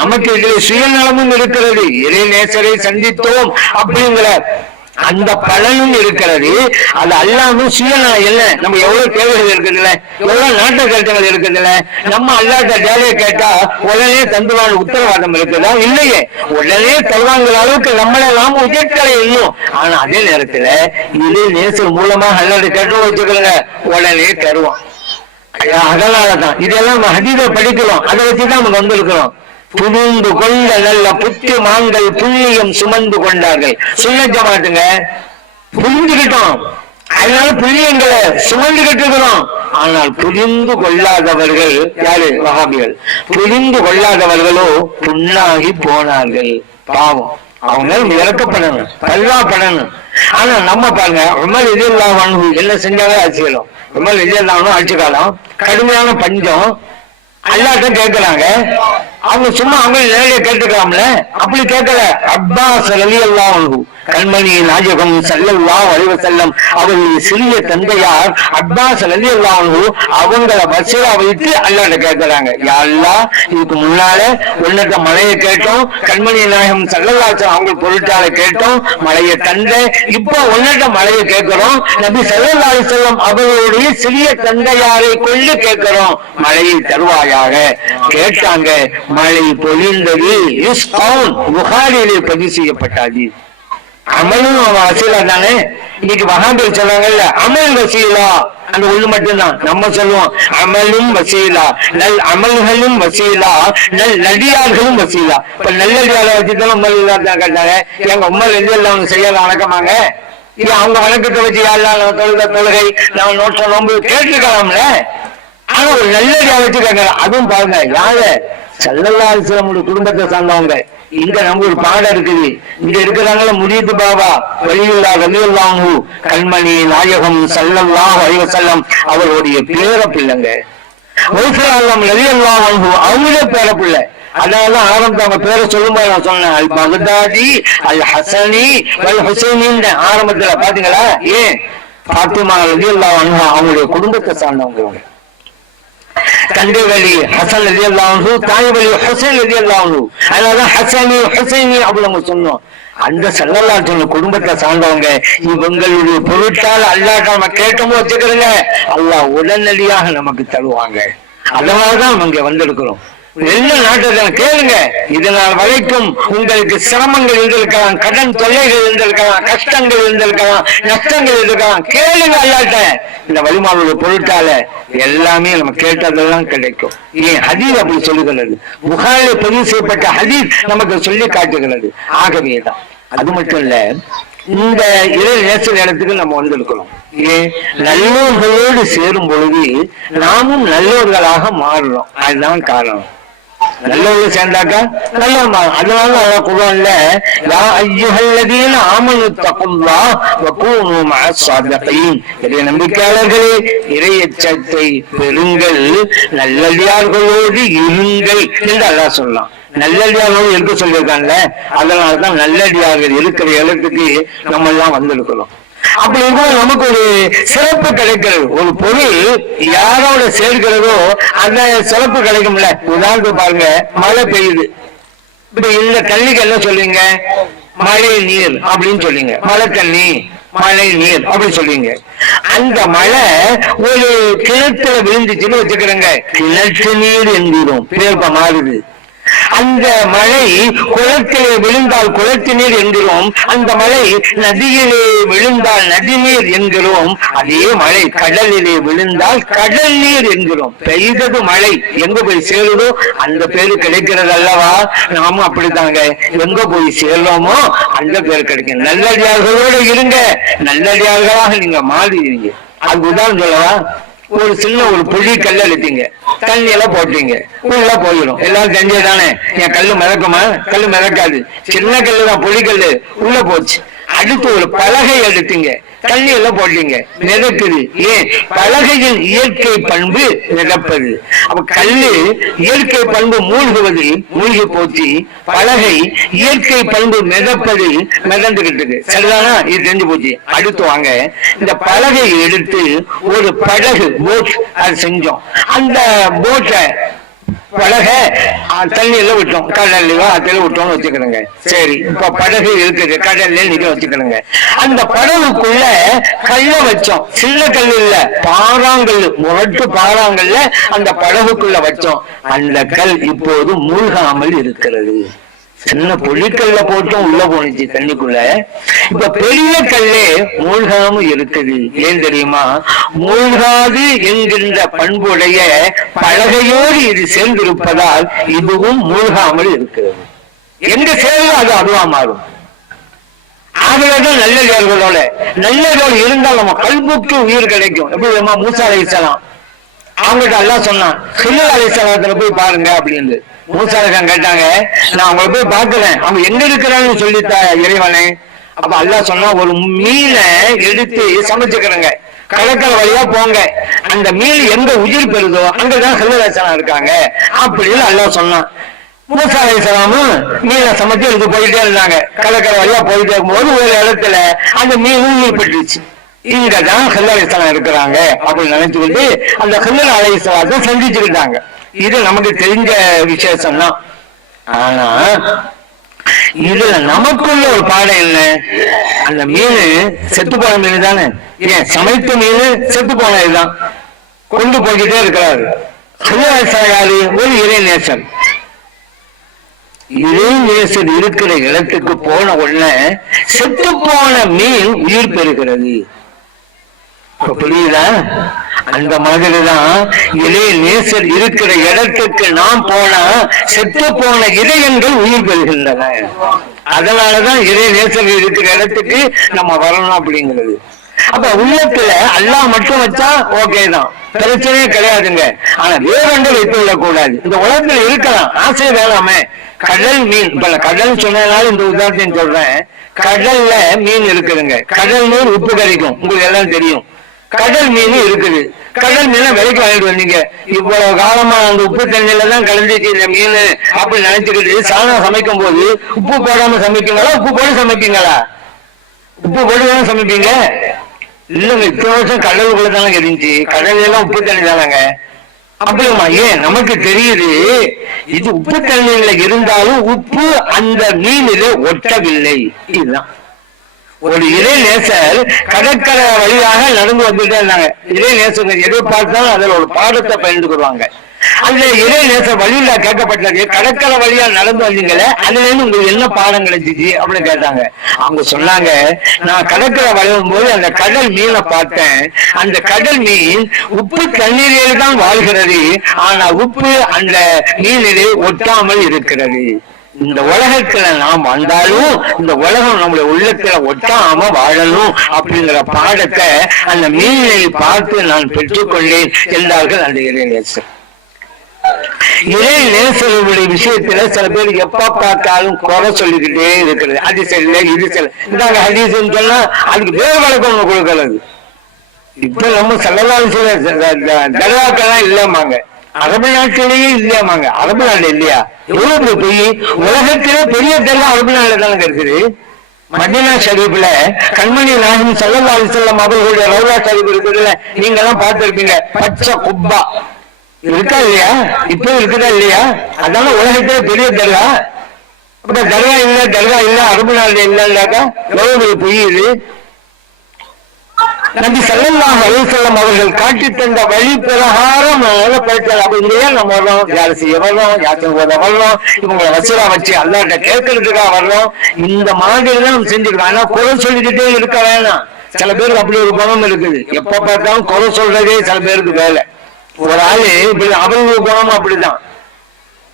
நமக்கு இதில் சுயநலமும் இருக்கிறது. இறை நேசரை சந்தித்தோம் அப்படிங்கிற அந்த பலனும் இருக்கிறது. அது அல்லாம சுயநலம் இல்லை. நம்ம எவ்வளவு தேவைகள் இருக்குதுல்ல, எவ்வளவு நாட்டு கருத்துகள் இருக்குதுல்ல, நம்ம அல்லாட்ட தேவையை கேட்டா உடனே தந்துவான உத்தரவாதம் இருக்குதா? இல்லையே. உடனே தருவாங்கிற அளவுக்கு நம்மளை நாம உயர்த்தலை இல்லையும். ஆனா அதே நேரத்துல இது நேசர் மூலமாக அல்லாட்ட கேட்டு வச்சுக்கோங்க, உடனே தருவோம். அதனாலதான் இதெல்லாம் ஹதீஸை படிக்கிறோம். அதை வச்சுதான் நம்ம வந்திருக்கிறோம். புரிந்து கொண்ட நல்ல புத்திமான்கள் புண்ணியம் சுமந்து கொண்டார்கள். சுன்ன ஜமாத்துங்க புரிஞ்சுக்கிட்டோம், அதனால புண்ணியங்களை சுமந்துகிட்டு இருக்கிறோம். ஆனால் புரிந்து கொள்ளாதவர்கள் யாரு? வஹாபிகள். புரிந்து கொள்ளாதவர்களோ புண்ணாகி போனார்கள். பாவம், அவங்க இறக்கப்படணும், பல்வாப்படணும். ஆனா நம்ம பாருங்க, உமர் ரலியல்லாஹு அன்ஹு என்ன செஞ்சாங்க? ஆட்சிகளும் உமர் ரலியல்லாஹு அன்ஹு ஆட்சி காலம் கடுமையான பஞ்சம். அல்லாட்ட கேட்கிறாங்க. அவங்க சும்மா அவங்க நேரடியா கேட்டுக்கலாம்ல, அப்படி கேட்கல. அப்பாஸ் ரலியல்லாஹு அன்ஹு கண்மணி நாயகம் ஸல்லல்லாஹு அலைஹி வஸல்லம் அவருடைய சிறிய தந்தையார் அப்பாஸ் ரலியல்லாஹு அன்ஹு அவங்கள வசீலா வைத்து அல்லாஹ்ட்ட கேட்கிறாங்க. யா அல்லாஹ், இதுக்கு முன்னால உன்னத மழையை கேட்டோம், கண்மணி நாயகம் ஸல்லல்லாஹு அலைஹி வஸல்லம் அவங்க பொருட்டால கேட்டோம், மழையை தந்த. இப்போ உன்னத மழையை கேட்கிறோம், நபி ஸல்லல்லாஹு அலைஹி வஸல்லம் அவர்களுடைய சிறிய தந்தையாரை கொண்டு கேட்கிறோம், மழையை தருவாயாக. கேட்டாங்க, மழை பொழிந்தது. புகாரிலே பதிவு செய்யப்பட்டாது. அமலும் வசீலா தானே. இன்னைக்கு வஹாபிகள் சொன்னாங்கல்ல, அமல் வசீலா, அந்த ஒண்ணு மட்டும்தான் நம்ம சொல்லுவோம். அமலும் வசீலா, நல் அமல்களும் வசீலா, நல் நடிகார்களும் வசீலா. இப்ப நல்லடியாரை வச்சுதான் உமர் தான் கேட்டாங்க. எங்க உமர் எல்லாம் செய்யாத வணக்கமாங்க, இது அவங்க வணக்கத்தை வச்சு யாரெல்லாம் தொழுத தொழுகை நம்ம நோட்ஸ் நோம்பு கேட்டுருக்கலாம்ல. ஆனா ஒரு நல்லடியா வச்சு கேட்கலாம். அதுவும் பாருங்க, யாரு? ஸல்லல்லாஹு அலைஹி வஸல்லம் குடும்பத்தை சார்ந்தவங்க. இங்க நம்ம ஒரு பாடம் இருக்குது. இங்க இருக்கிறாங்கள முரீது பாபா வலியுல்லாஹ் ரலியல்லாஹு அன்ஹு கண்மணி நாயகம் ஸல்லல்லாஹு அலைஹி வஸல்லம் அவருடைய பேர பிள்ளைங்க. வைஃபுல்லாஹ் ரலியல்லாஹு அன்ஹு அவங்களே பேர பிள்ளை. அதனாலதான் ஆரம்பத்தை அவங்க பேரை சொல்லும்போது நான் சொன்னேன், அல் பக்தாதி அல் ஹசனி வல் ஹுசைனின் ஆரம்பத்துல பாத்தீங்களா? ஏன்? ஃபாத்திமா ரலியல்லாஹு அன்ஹா அவங்களுடைய குடும்பத்தை சார்ந்தவங்க. தந்தை வழி ஹசன் ரலியல்லாஹு அன்ஹு, தாய் வழி ஹுசைன் ரலியல்லாஹு அன்ஹு. அதனாலதான் ஹசனி ஹுசைனி அப்படி நம்ம சொன்னோம். அந்த ஸல்லல்லாஹு அலைஹி வஸல்லம் குடும்பத்தை சார்ந்தவங்க. இவங்களுடைய பொருட்டால் அல்லாஹ் நம்ம கேட்டோமோ வச்சுக்கிறோங்க, அல்லாஹ் உடனடியாக நமக்கு தருவாங்க. அதனாலதான் நம்ம இங்க வந்திருக்கிறோம். எல்லா நாட்டை கேளுங்க. இதனால் வரைக்கும் உங்களுக்கு சிரமங்கள் இருந்திருக்கலாம், கடன் தொல்லைகள் இருந்திருக்கலாம், கஷ்டங்கள் இருந்திருக்கலாம், நஷ்டங்கள் இருந்திருக்கலாம். கேளுங்க அல்லாட்ட. இந்த வலிமாவுடைய பொருட்டால எல்லாமே நம்ம கேட்டதெல்லாம் கிடைக்கும். ஏன்? ஹதீஸ் அப்படி சொல்லுகிறது. புகாரிலே பதிவு செய்யப்பட்ட ஹதீஸ் நமக்கு சொல்லி காட்டுகிறது. ஆகவேதான். அது மட்டும் இல்ல, இந்த இறை நேச இடத்துக்கு நம்ம வந்திருக்கிறோம். ஏன்? நல்லோர்களோடு சேரும் பொழுது நாமும் நல்லோர்களாக மாறுறோம். அதுதான் காரணம். நல்லவர்கள் சேர்ந்தாக்கா நல்ல. அதனால குர்ஆன்ல யா அய்யுஹல்லதீன ஆமனு தகுல்லாஹ் வகூனு மஅஸ் ஸாதிகீன், இறை நம்பிக்கையாளர்களே இறையச்சத்தை பெறுங்கள், நல்லடியார்களோடு இருங்கள் என்று அல்லாஹ் சொல்லலாம். நல்லடியார்களோடு இருக்க சொல்லியிருக்காங்கல்ல, அதனாலதான் நல்லடியார்கள் இருக்கிற இடத்துக்கு நம்ம எல்லாம் வந்திருக்கிறோம். அப்படி இருக்கும் நமக்கு ஒரு சிறப்பு கிடைக்கிறது. ஒரு பொருள் யாரோட சேர்க்கிறதோ அந்த சிறப்பு கிடைக்கும்ல. உதாரணத்துக்கு பாருங்க, மழை பெய்யுது. இப்ப இந்த தண்ணிக்கு என்ன சொல்லுவீங்க? மழை நீர் அப்படின்னு சொல்லுங்க. மழை தண்ணி, மழை நீர் அப்படின்னு சொல்லுவீங்க. அந்த மழை ஒரு கிணத்துல விழுந்துச்சுன்னு வச்சுக்கிறேங்க, கிணற்று நீர் என்கிறோம், பேர்ப்ப மாறுது. அந்த மழை குளத்திலே விழுந்தால் குளத்து நீர் என்கிறோம், அந்த மழை நதியிலே விழுந்தால் நதி நீர் என்கிறோம், அதே மழை கடலிலே விழுந்தால் கடல் நீர் என்கிறோம். பெய்தது மழை எங்க போய் சேருதோ அந்த பேரு கிடைக்கிறது அல்லவா? நாமும் அப்படித்தாங்க, எங்க போய் சேர்றோமோ அந்த பேர் கிடைக்கும். நல்லடியார்களோட இருங்க, நல்லடியார்களாக நீங்க மாறிடுவீங்க. அது உதாரணம் சொல்லவா? ஒரு சின்ன ஒரு புளி கல்ல எடுத்தீங்க, தண்ணியில போட்டீங்க, உள்ள போயிடும். எல்லாரும் தெரிஞ்சதானே, என் கல்லு மிதக்குமா? கல்லு மிதக்காது, சின்ன கல்லு தான், புளி கல்லு உள்ள போச்சு. அடுத்து ஒரு பலகை எடுத்தீங்க, தண்ணியில போட்டீங்க, மிதக்குது. ஏன்? பலகையின் இயற்கை பண்பு மிதப்பது. அப்ப கல்லு இயற்கை பண்பு மூழ்குவது மூழ்கி போச்சு, பலகை இயற்கை பண்பு மிதப்பது மிதந்துகிட்டு. சரிதானா? இது தெரிஞ்சு போச்சு. அடுத்து வாங்க, இந்த பலகை எடுத்து ஒரு படகு போட் அது செஞ்சோம். அந்த போட்டை படகை தண்ணியில விட்டோம், கடல்ல அதுல விட்டோம்னு வச்சுக்கிறோங்க. சரி, இப்ப படகு இருக்குது, கடல்ல நிக்க வச்சுக்கிறோங்க. அந்த படகுக்குள்ள கல்ல வச்சோம், சின்ன கல் இல்ல, பாறாங்கல், முரட்டு பாறாங்கல்ல அந்த படகுக்குள்ள வச்சோம். அந்த கல் இப்போது மூழ்காமல் இருக்கிறது. சின்ன புலிக்கல்ல போட்டும் உள்ள போனுச்சு தண்ணிக்குள்ள. இப்ப பெரிய கல்லே மூழ்காம இருக்குது. ஏன் தெரியுமா? மூழ்காது என்கின்ற பண்புடைய பலகையோடு இது சேர்ந்திருப்பதால் இதுவும் மூழ்காமல் இருக்கிறது. எங்க சேர்ந்து அது அதுவா மாறும். ஆகவேதான் நல்லடியார்களோட நல்லதோடு இருந்தால் நம்ம கல்புக்கு உயிர் கிடைக்கும். எப்படி மூசா அலைஹிஸ்ஸலாம் அவங்ககிட்ட அல்லாஹ் சொன்னான், ஹில்ர் அலைஹிஸ்ஸலாத்துல போய் பாருங்க அப்படின்னு. மூசா அலைஹிஸ்ஸலாம் கேட்டாங்க, நான் அவங்களை போய் பார்க்கிறேன், அவங்க எங்க இருக்கிறான்னு சொல்லித்தா இறைவனே. அப்ப அல்லாஹ் சொன்னா, ஒரு மீனை எடுத்து சமைச்சுக்கிறேங்க, கடற்கரை வழியா போங்க, அந்த மீன் எங்க உயிர் பெறுதோ அங்கதான் ஹில்ர் அலைஹிஸ்ஸலாம் இருக்காங்க அப்படின்னு அல்லாஹ் சொன்னான். மூசா அலைஹிஸ்ஸலாமும் மீனை சமைச்சு எடுத்து போயிட்டே இருந்தாங்க. கடற்கரை வழியா போயிட்டே இருக்கும்போது ஒரு இடத்துல அந்த மீன் உயிர் பெற்றுச்சு. இங்கதான் ஹில்ர் அலைஹிஸ்ஸலாம் இருக்கிறாங்க அப்படின்னு நினைச்சுக்கிட்டு அந்த ஹில்ர் அலைஹிஸ்ஸலாத்தை சந்திச்சுக்கிட்டாங்க. இது நமக்கு தெரிஞ்ச விசேஷம் தான். ஆனா இதுல நமக்குள்ள ஒரு பாடம் என்ன? அந்த மீன் செத்து போன மீன் தானே, ஏன் சமைத்த மீன் செத்து போனதுதான் கொண்டு போய்கிட்டே இருக்கிறாரு. ஹில்ர் அலைஹிஸ்ஸலாம் யாரு? ஒரு இறை நேசன். இறை நேசன் இருக்கிற இடத்துக்கு போன உடனே செத்து போன மீன் உயிர் பெறுகிறது. புரியுதா? அந்த மாதிரிதான் இறை நேசர் இருக்கிற இடத்துக்கு நாம் போனா செத்து போன இதயங்கள் உயிர் பெறுகின்றன. அதனாலதான் இறை நேசர் இருக்கிற இடத்துக்கு நம்ம வரணும் அப்படிங்கிறது. அப்ப உள்ளத்துல அல்லாஹ் மட்டும் வச்சா ஓகே தான், பிரச்சனையே கிடையாதுங்க. ஆனா வேறொன்று வைத்து விடக்கூடாது. இந்த உலகத்துல இருக்கலாம், ஆசை வேணாமே. கடல் மீன், இப்ப கடல் சொன்னதுனால இந்த உதாரணம் சொல்றேன். கடல்ல மீன் இருக்குதுங்க, கடல் நீர் உப்பு கரிக்கும், உங்களுக்கு எல்லாம் தெரியும். கடல் மீன் இருக்குது, கடல் மீனை விலைக்கு வாங்கிட்டு வந்தீங்க. இவ்வளவு காலமா அந்த உப்பு தண்ணியில தான் கலந்துச்சு இந்த மீன் அப்படி நினைச்சுக்கிட்டு சாதம் சமைக்கும் போது உப்பு போடாம சமைப்பீங்களா, உப்பு போட்டு சமைப்பீங்களா? உப்பு போட்டு தானே சமைப்பீங்க. இல்லைங்க, இத்தனை வருஷம் கடலுக்குள்ள தானே இருந்துச்சு, கடல் எல்லாம் உப்பு தண்ணி தானங்க. அப்படிமா? ஏன்? நமக்கு தெரியுது இது உப்பு தண்ணியில இருந்தாலும் உப்பு அந்த மீனில ஒட்டவில்லை. இதுதான் ஒரு இறை நேசர் கடற்கரை வழியாக நடந்து வந்துட்டே இருந்தாங்க. இறை நேசர்கள் எதை பார்த்தாலும் அதுல ஒரு பாடத்தை பயந்துக்குவாங்க. அந்த இறை நேசர் வழியில கேட்கப்பட்டது, கடற்கரை வழியா நடந்து வந்தீங்களே, அதுல இருந்து உங்களுக்கு என்ன பாடம் கிடைச்சிச்சு அப்படின்னு கேட்டாங்க. அவங்க சொன்னாங்க, நான் கடற்கரை வளையும் போது அந்த கடல் மீனை பார்த்தேன். அந்த கடல் மீன் உப்பு தண்ணீரிலே தான் வாழ்கிறது, ஆனா உப்பு அந்த மீனிலே ஒட்டாமல் இருக்கிறது. இந்த உலகத்துல நாம் வந்தாலும் இந்த உலகம் நம்முடைய உள்ளத்துல ஒட்டாம வாழணும் அப்படிங்கிற பாடத்தை அந்த மீனை பார்த்து நான் பெற்றுக்கொண்டேன் என்றார்கள் அந்த இறை நேசர். இறை நேசருடைய விஷயத்துல சில பேர் எப்ப பார்த்தாலும் குறை சொல்லிக்கிட்டே இருக்கிறது. அது சரியில்லை, இது சரி, இந்தாங்க ஹதீஸ்ன்னு சொன்னா அதுக்கு வேறு வழக்கம் ஒண்ணு கொடுக்கறது. இப்ப நம்ம செல்லலாம் தர்காக்கெல்லாம் இல்லமாங்க, அரபு நாட்டிலேயே இல்லையாமாங்க. அரபு நாடு இல்லையா? எவ்வளவு போய் உலகத்திலே பெரிய தர்கா அரபு நாடுல தானங்க இருக்குது. மதீனா ஷரீஃப்ல கண்மணி நாயகம் ஸல்லல்லாஹு அலைஹி வஸல்லம் அவர்களுடைய ரௌலா ஷரீஃப் இருக்குதுல்ல, நீங்க எல்லாம் பார்த்திருப்பீங்க. பச்சை குப்பா இருக்கா இல்லையா? இப்ப இருக்குதா இல்லையா? அதனால உலகத்திலே பெரிய தர்கா. அப்ப தர்கா இல்ல அரபு நாடுல இல்லைன்னாக்கா எவ்வளவு பொய் இது. நபி ஸல்லல்லாஹு அலைஹி வஸல்லம் அவர்கள் காட்டி தந்த வழி பிரகாரம் அப்படியே நம்ம வர்றோம், யாரு செய்ய வர்றோம், யாத்திரை போத வர்றோம், இவங்களை வசூலா வச்சு அல்லாஹ்ட்ட கேட்கறதுக்காக வர்றோம். இந்த மாதிரி தான் நம்ம செஞ்சுக்கிறோம். ஆனா குறை சொல்லிக்கிட்டே இருக்க வேணாம். சில பேருக்கு அப்படி ஒரு குணம் இருக்குது, எப்ப பார்த்தாலும் குறை சொல்றதே சில பேருக்கு வேலை. ஒரு ஆளு இப்படி அவருக்கு குணமும் அப்படிதான்.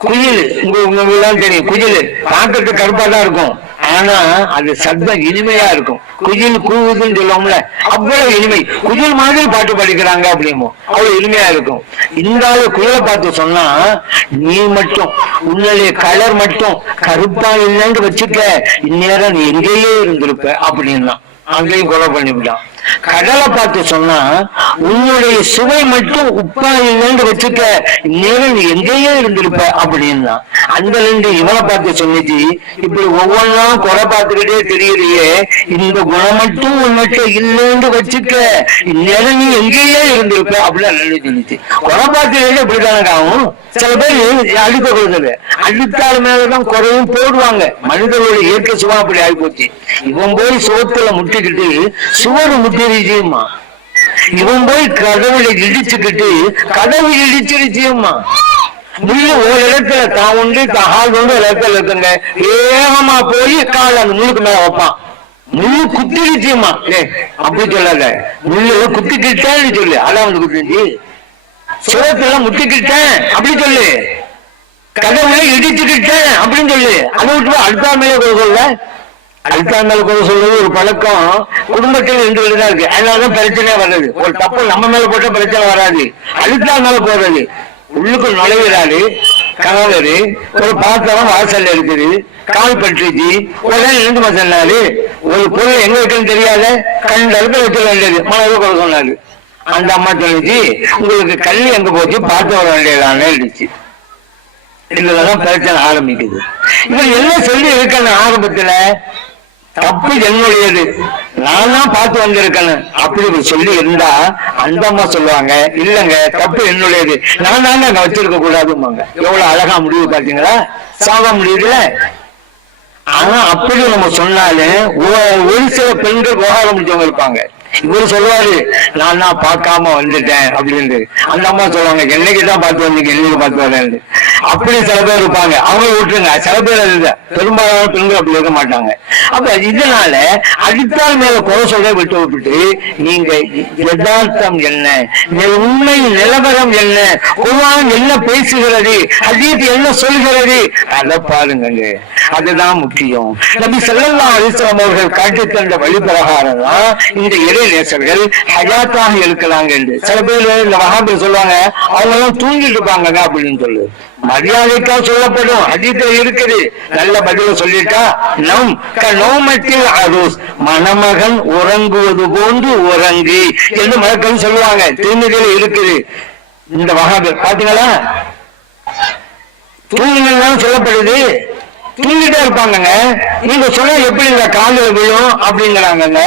குயில் உங்களுக்கு தெரியும், குயில் பார்க்கறதுக்கு கருப்பா தான் இருக்கும், ஆனா அது சத்தம் இனிமையா இருக்கும். குயில் கூவுதுன்னு சொல்லுவோம்ல, அவ்வளவு இனிமை. குயில் மாதிரி பாட்டு படிக்கிறாங்க அப்படிமோ, அவ்வளவு இனிமையா இருக்கும். இந்த ஆளு குயிலை பார்த்து சொன்னா, நீ மட்டும் உன்னுடைய கலர் மட்டும் கருப்பா இல்லைன்னு வச்சுக்க, இந்நேரம் நீ எங்கேயே இருந்திருப்ப அப்படின்னா அங்கேயும் கொலை பண்ணிவிட்டான். கடலை பார்த்து சொன்னா, உன்னுடைய சுவை மட்டும் உப்பா இல்லைன்னு வச்சுக்க, இந்நேரம் நீ எங்கேயோ இருந்திருப்ப அப்படின்னா. அந்த ரெண்டு இவனை பார்த்து சொன்னிச்சு, இப்படி ஒவ்வொன்றா குறை பார்த்துக்கிட்டே தெரியலையே, இந்த குணம் மட்டும் உன்னிட்ட இல்லைன்னு வச்சுக்க, இந்நேரம் நீ எங்கேயே இருந்திருப்ப அப்படின்னு ரெண்டு சொல்லிச்சு. குறை பார்த்துக்கிட்டே இப்படித்தானே ஆகும். சில பேர் அழுக்க கொடுக்குது, அழுத்தாள் மேலதான் குறையும் போடுவாங்க. மனிதர்களுடைய இயற்கை சுவா அப்படி ஆகிப்போச்சு. இவன் போய் சோத்துல முட்டிக்கிட்டு சுவரு முட்டிருச்சியம்மா, இவன் போய் கதவுல இடிச்சுக்கிட்டு கதவு இடிச்சிருச்சியம்மா. முள்ளு ஒரு இடத்துல தான் உண்டு தகால் உண்டு இடத்துல இருக்குங்க, வேகமா போய் கால் அந்த முள்ளுக்கு மேல வைப்பான். முள்ளு குத்திருச்சியம்மா. அப்படி சொல்லாத, முள்ளு குத்திக்கிட்டேன்னு சொல்லு, அதான் வந்து குத்திருச்சு. சுவத்துல முட்டிக்கிட்டேன் அப்படி சொல்லு, கதவுல இடிச்சுக்கிட்டேன் அப்படின்னு சொல்லு. அதை விட்டு அடுத்தா மேல கூட சொல்ல, அடுத்தா மேல கூட சொல்றது ஒரு பழக்கம் குடும்பத்தில் இருந்துதான் இருக்கு. அதனாலதான் பிரச்சனையே வர்றது. ஒரு தப்பு நம்ம மேல போட்ட பிரச்சனை வராது, அடுத்தா மேல போடுறது. உள்ளுக்கு நுழைகிறாரு கணவர், ஒரு பாத்திரம் வாசல்ல இருக்குது, கால் பட்டுச்சு, உடனே 2 மாசம் சொன்னாரு, ஒரு பொருள் எங்க இருக்குன்னு தெரியாத கண்ட இடத்துல வச்சு வேண்டியது மனதை கூட சொன்னாரு. அந்த அம்மா சொல்லிச்சு, உங்களுக்கு கல்வி எங்க போச்சு பார்த்து வர வேண்டியதானே இருந்துச்சு. இதுலதான் பிரச்சனை ஆரம்பிக்குது. இவர் என்ன சொல்லி இருக்கணும் ஆரம்பத்துல, தப்பு என்னுடையது, நான் தான் பார்த்து வந்திருக்கணும் அப்படி சொல்லி இருந்தா அந்த அம்மா சொல்லுவாங்க, இல்லங்க தப்பு என்னுடையது, நான் தாங்க அங்க வச்சிருக்க கூடாதுமாங்க. எவ்வளவு அழகா முடிவு பார்த்தீங்களா, சாக முடியுதுல. ஆனா அப்படி நம்ம சொன்னாலும் ஒரு சில பெண்கள் விவகாரம் முடிச்சவங்க இருப்பாங்க. இவரு சொல்லுவாரு, நான் தான் பார்க்காம வந்துட்டேன் அப்படின்னு. அந்த அம்மா சொல்லுவாங்க, என்னைக்குதான் பார்த்து வந்தீங்க, என்னைக்கு பார்த்து வரேன். அப்படி சில பேர் இருப்பாங்க, அவங்க விட்டுருங்க. சில பேர் அது பெரும்பாலான பெண்கள் அப்படி இருக்க மாட்டாங்க. அப்ப இதனால அடுத்தால் மேல குறை சொல்ல விட்டு நீங்க யதார்த்தம் என்ன, உண்மை நிலவரம் என்ன, குர்ஆன் என்ன பேசுகிறது, ஹதீஸ் என்ன சொல்கிறது, அதை பாருங்க. அதுதான் முக்கியம். நபி ஸல்லல்லாஹு அலைஹி வஸல்லம் அவர்கள் காட்டி தந்த வழி பிரகாரம் தான் இந்த இறைநேசர்கள் ஹயாத்தாக இருக்கிறாங்க என்று. சில பேர் இந்த வஹாபிகள் சொல்லுவாங்க, அவங்க எல்லாம் தூங்கிட்டு இருப்பாங்க அப்படின்னு சொல்லு. மரியாதைக்கா சொல்லப்படும், ஹதீஸ்ல இருக்குது. நல்ல பதில சொல்லிட்டா, நம் கனோமத்தில் அரூஸ், மணமகன் உறங்குவது போன்று உறங்கி என்று மலக்கள் சொல்லுவாங்க. திருமதியில இருக்குது. இந்த வஹாபிகள் பாத்தீங்களா, தூங்குங்கன்னு சொல்லப்படுது, தூங்கிட்டே இருப்பாங்க. நீங்க சொன்னா எப்படி இந்த காலில் விழும் அப்படிங்கிறாங்க.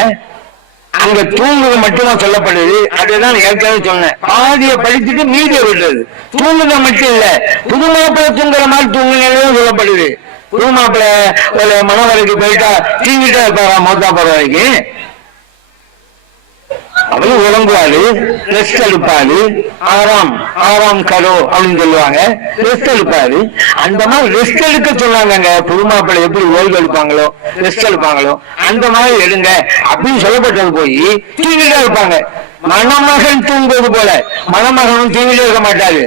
அங்க தூங்குது மட்டுமா சொல்லப்படுது. அதுதான் ஏற்கனவே சொன்னேன், பாதியை படிச்சுட்டு மீதியை விடுறது. தூங்குத மட்டும் இல்ல, புது மாப்பிள்ளை தூங்குற மாதிரி தூங்குங்கன்னு சொல்லப்படுது. புது மாப்பிள்ளை ஒரு மனவரைக்கு போயிட்டா தூங்கிட்டே இருப்பாரா மௌத்தா போற வரைக்கும்? அவரு உறங்குவாரு, ரெஸ்ட் எடுப்பாரு, ஆறாம் கரோ அப்படின்னு சொல்லுவாங்க, ரெஸ்ட் எடுப்பாரு. அந்த மாதிரி ரெஸ்ட் எடுக்க சொன்னாங்க. புது மாப்பிள்ளை எப்படி ஓய்வு எடுப்பாங்களோ ரெஸ்ட் எடுப்பாங்களோ அந்த மாதிரி எடுங்க அப்படின்னு சொல்லப்பட்டது போய் தூங்கிட்டே இருப்பாங்க. மணமகன் தூங்குவது போல, மணமகனும் தூங்கிட்டே இருக்க மாட்டாரு,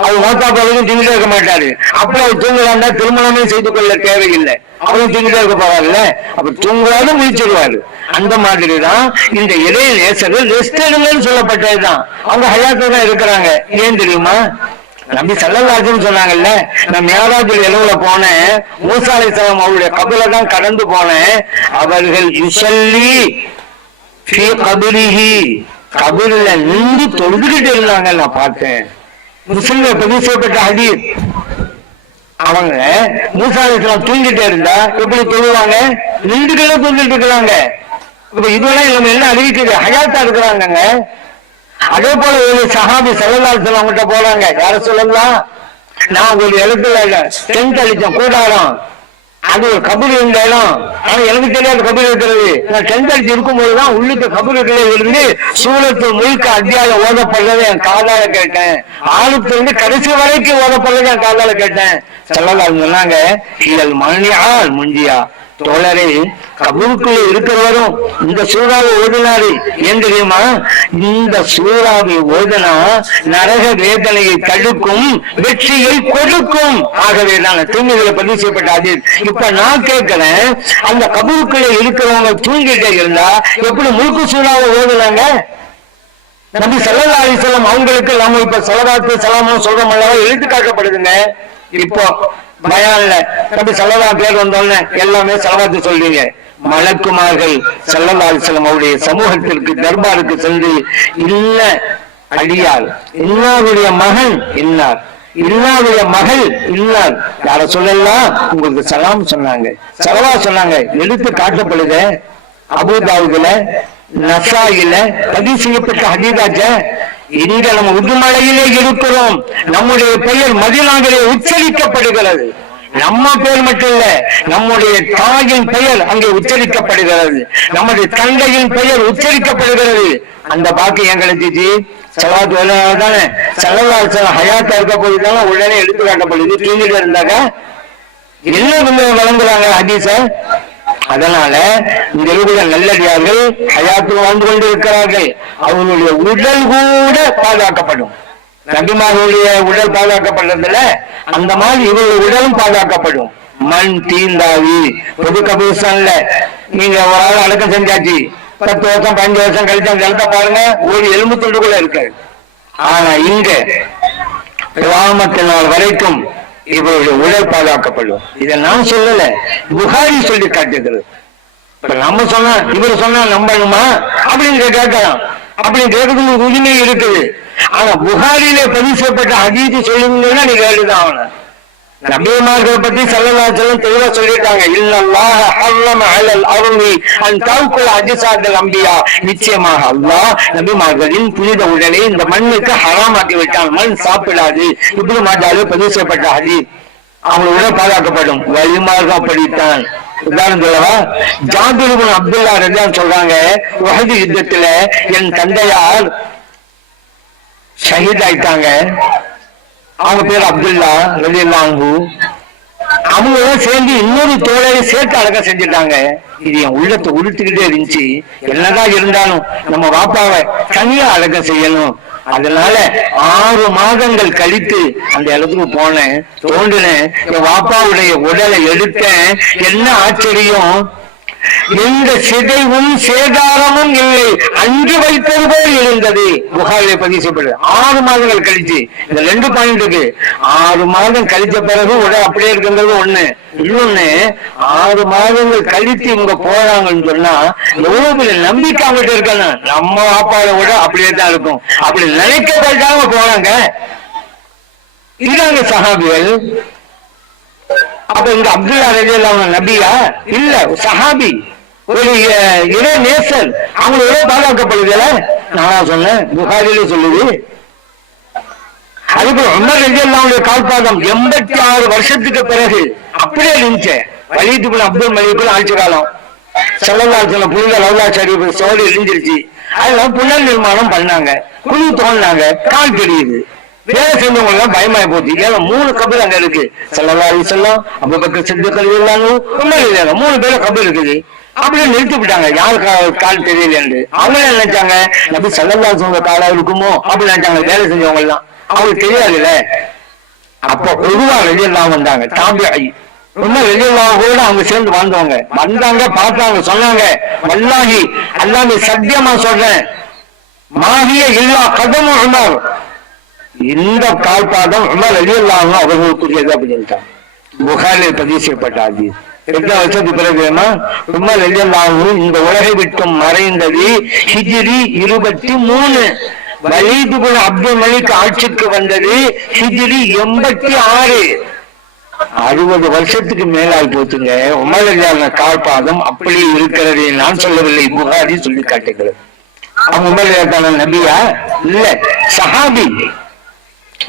அவர் மோத்தா போறதுக்கும் தூங்கிட்டே இருக்க மாட்டாரு. அப்படி அவர் தூங்கலாண்டா திருமணமே செய்து கொள்ள தேவையில்லை, அவரும் தூங்கிட்டே இருக்க போறாருல்ல, அப்ப தூங்குறாரு முடிச்சிருவாரு. அந்த மாதிரிதான் இந்த இளைய நேசர்கள் ரெஸ்ட் எடுங்கன்னு சொல்லப்பட்டதுதான். அவங்க ஹயாத்துல தான் இருக்கிறாங்க. ஏன் தெரியுமா, நபி ஸல்லல்லாஹு அலைஹி வஸல்லம் சொன்னாங்கல்ல, நான் மிஅராஜுல் இரவுல போனேன், மூசா அலைஹிஸ்ஸலாம் அவருடைய கபரை தான் கடந்து போனேன். அவர்கள் யுஸல்லி ஃபீ கபரிஹி, கபரில நின்று தொழுதுகிட்டு இருந்தாங்க, நான் பார்த்தேன். முஸ்லிம்ல பதிவு செய்யப்பட்ட ஹதீஸ். அவங்க மூசா அலைஹிஸ்ஸலாம் தூங்கிட்டே இருந்தா எப்படி தொழுவாங்க, நின்றுகளே தூங்கிட்டு இருக்கிறாங்க. இப்ப இதெல்லாம் நம்ம என்ன அறிவிக்குது, ஹயாத்தா இருக்கிறாங்க. அதே போல ஒரு சஹாபி ஸல்லல்லாஹு அலைஹி வஸல்லம் கிட்ட போறாங்க, யார சொல்லலாம், நான் ஒரு இடத்துல டென்ட் அடிச்சேன், கூடாரம், அது ஒரு கபூர் இருந்த இடம். ஆனா எனக்கு தெரியாத கபூர் இருக்கிறது. நான் 10th அடிச்சு இருக்கும் போதுதான் உள்ளுக்கு கபூருக்குள்ளே இருந்து சூரத்து முழுக்க அத்தியாயம் ஓதப்படுறதை என் காதால கேட்டேன். ஆளுத்திலிருந்து கடைசி வரைக்கும் ஓதப்படுறதை என் காதால கேட்டேன். சொல்லலாம் சொன்னாங்க, இதழ் மணியால் முஞ்சியா தோழரே, கபூருக்குள்ள இருக்கிறவரும் இந்த சூறாவை ஓதினாரு. ஏன் தெரியுமா? இந்த சூறாவை ஓதினா நரக வேதனையை தடுக்கும், வெற்றியை கொடுக்கும். ஆகவே நான் தூங்குதலை பதிவு செய்யப்பட்ட அது. இப்ப நான் கேட்கிறேன், அந்த கபூருக்குள்ள இருக்கிறவங்க தூங்கிட்டே இருந்தா எப்படி முழுக்க சூறாவை ஓதுனாங்க? நபி ஸல்லல்லாஹு அலைஹி வஸல்லம் அவங்களுக்கு நாம இப்ப ஸலவாத்து ஸலாமும் சொல்றோம் அல்லவா, எழுத்து காட்டப்படுதுங்க. இப்போ பயான்ல நபி ஸல்லல்லாஹு பேர் வந்தோன்னு எல்லாமே ஸலவாத்து சொல்றீங்க. மலக்குமார்கள் ஸல்லல்லாஹு அலைஹி வஸல்லம் அவருடைய சமூகத்திற்கு தர்பாருக்கு சென்று, இல்ல அடியார் இன்னாருடைய மகன் இன்னார், இன்னாருடைய மகள் இன்னார், யார சொல்லலாம் உங்களுக்கு சலாம் சொன்னாங்க, ஸலவா சொன்னாங்க. எடுத்து காட்டப்படுது அபூதாவுதுல நசாயில பதிவு செய்யப்பட்ட ஹதீஸாச்ச. இங்க நம்ம உதுமலையிலே இருக்கிறோம். நம்முடைய பெயர் மதீனாவிலே உச்சரிக்கப்படுகிறது. நம்ம பெயர் மட்டும் இல்ல, நம்முடைய தாயின் பெயர் அங்கே உச்சரிக்கப்படுகிறது, நம்முடைய தந்தையின் பெயர் உச்சரிக்கப்படுகிறது. அந்த பாக்கியம் எங்களுக்கு ஸலவாத்து தானே. ஸல்லல்லாஹு அலைஹி வஸல்லம் ஹயாத்தா இருக்க போதுதான் உடனே எடுத்து காட்டப்படுது. தூங்கிட்டு இருந்தாங்க என்ன வழங்குறாங்க ஹதீஸ. அதனால இந்த இருக்கிற நல்லடியார்கள் ஹயாத்து வாழ்ந்து கொண்டு இருக்கிறார்கள். அவர்களுடைய உடல் கூட பாதுகாக்கப்படும். நபிமார்களுடைய உடல் பாதுகாக்கப்படுறதுல அந்த மாதிரி இவருடைய உடலும் பாதுகாக்கப்படும். மண் தீந்தாவி பொது கபூர்ஸ்தான்ல நீங்க ஒரு ஆள் அடக்கம் செஞ்சாச்சு, 10 வருஷம் 15 வருஷம் கழிச்சு அந்த இடத்த பாருங்க, ஒரு எலும்பு துண்டு கூட இருக்காது. ஆனா இங்க கியாமத் நாள் வரைக்கும் இவருடைய உடல் பாதுகாக்கப்படும். இதை நான் சொல்லல, புகாரி சொல்லி காட்டுகிறது. இப்ப நம்ம சொன்னா இவர் சொன்னா நம்பணுமா அப்படின்னு கேட்கலாம். அப்படின்னு கேட்கறதுக்கு உரிமை இருக்குது. ஆனா புகாரிலே பதிவு செய்யப்பட்ட ஹதீஸ் சொல்லுங்கன்னா நீங்க கேட்டுதான் ஆகணும். நபிமார்களை பத்தி ஸல்லல்லாஹு அலைஹி வஸல்லம் தெளிவா சொல்லிட்டாங்க. இல்லல்லாஹ ஹர்ரம அலல் அர்மி அன் தௌகுல் அஜ்சாதல் அம்பியா, நிச்சயமாக அல்லாஹ் நபிமார்களின் புனித உடலை இந்த மண்ணுக்கு ஹராமாக்கி விட்டான், மண் சாப்பிடாது. இப்படி மாட்டாலே பதிவு செய்யப்பட்ட ஹதீஸ். அவங்களோட பாதுகாக்கப்படும். வழிமார்க்கம் அப்படித்தான். உதாரணம் சொல்லவா, ஜாபிர் இப்னு அப்துல்லா ரலியல்லாஹு சொல்றாங்க, உஹது யுத்தத்துல என் தந்தையார் ஷஹீத் ஆயிட்டாங்க. அவங்க பேர் அப்துல்லா ரலியல்லாஹு அன்ஹு. அவங்களோட சேர்ந்து இன்னொரு தோழரை சேர்த்து அடக்கம் செஞ்சுட்டாங்க. இது என் உள்ளத்தை உறுத்திக்கிட்டே இருந்துச்சு. என்னதான் இருந்தாலும் நம்ம வாப்பாவை தனியா அடக்கம் செய்யணும். அதனால 6 மாதங்கள் கழித்து அந்த இடத்துக்கு போனேன், தோண்டினேன், என் வாப்பாவுடைய உடலை எடுத்தேன். என்ன ஆச்சரியம், எந்த சிதைவும் சேதாரமும் இல்லை, அன்று வைத்தது போல் இருந்தது. புகாரிலே பதிவு செய்யப்படுது. 6 மாதங்கள் கழிச்சு. இந்த 2 பாயிண்ட் இருக்கு. 6 மாதம் கழிச்ச பிறகு உடல் அப்படியே இருக்குங்கிறது ஒண்ணு. இன்னொன்னு, 6 மாதங்கள் கழித்து இவங்க போறாங்கன்னு சொன்னா எவ்வளவு பெரிய நம்பிக்கை அவங்ககிட்ட இருக்காங்க. நம்ம அப்பாவை விட அப்படியே தான் இருக்கும். அப்படி நினைக்கப்பட்டாங்க போறாங்க. இதாங்க சஹாபிகள். அப்ப இந்த அப்துல்லா ரலியல்லாஹு அன்ஹு நபியா இல்ல, சஹாபி, ஒரு இறை நேசர். அவங்களோட பாதுகாக்கப்படுதுல. நானா சொன்னேன், புகாரிலே சொல்லுது. அதுக்கு உமர் ரலியல்லாஹு அன்ஹுடைய கால்பாதம் 86 வருஷத்துக்கு பிறகு அப்படியே இருந்துச்சு. வலீத் இப்னு அப்துல் மலிக் ஆட்சி காலம். ஸல்லல்லாஹு அலைஹி வஸல்லம் புனித லவ்லா ஷரீஃப் சோறு இடிஞ்சிருச்சு. அதெல்லாம் புனர் நிர்மாணம் பண்ணாங்க, குழு தோண்டினாங்க, கால் தெரியுது. வேலை செஞ்சவங்க எல்லாம் பயமாயி போச்சு. ஏன்னா 3 கபர் அங்க இருக்கு. ஸல்லல்லாஹு அலைஹி வஸல்லம், அபூபக்கர் சித்திக் ரலியல்லாஹு அன்ஹு, உமர் ரலியல்லாஹு அன்ஹு, 3 பேர் கபர் இருக்குது. அப்படியே நிறுத்தி விட்டாங்க. யாரு கால் தெரியல. அவங்க நினைச்சாங்க நபி ஸல்லல்லாஹு அலைஹி வஸல்லம் காலா இருக்குமோ அப்படின்னு நினைச்சாங்க. வேலை செஞ்சவங்க எல்லாம் அவங்களுக்கு தெரியாதுல்ல. அப்ப பொதுவா ரலியல்லாஹு வந்தாங்க. தாபிஈ உமர் ரலியல்லாஹு கூட அவங்க சேர்ந்து வாழ்ந்தவங்க. வந்தாங்க, பார்த்தாங்க, சொன்னாங்க, வல்லாஹி அல்லாஹ் சத்தியமா சொல்றேன், மாஹிய இல்லா கதமு உமர், இந்த கால்பாதம் உமர் ரலியல்லாஹு அன்ஹு அவர்களுக்குரியது அப்படின்ட்டாங்க. புகாரிலே பதிவு செய்யப்பட்ட ஹதீஸ். 8 வருஷத்துக்கு பிறகு உமர் ரலியல்லாஹு அன்ஹு இந்த உலகை விட்டும் மறைந்தது ஹிஜ்ரி 23. வலீத் இப்னு அப்துல் மலிக் ஆட்சிக்கு வந்தது ஹிஜ்ரி 86. 60 வருஷத்துக்கு மேலாகி போச்சுங்க. உமர் ரலியல்லாஹு அன்ஹு கால்பாதம் அப்படி இருக்கிறது நான் சொல்லவில்லை, புகாரி சொல்லி காட்டுகிறது. அவங்க உமர் ரலியல்லாஹு அன்ஹு நபியா இல்ல, சஹாபி.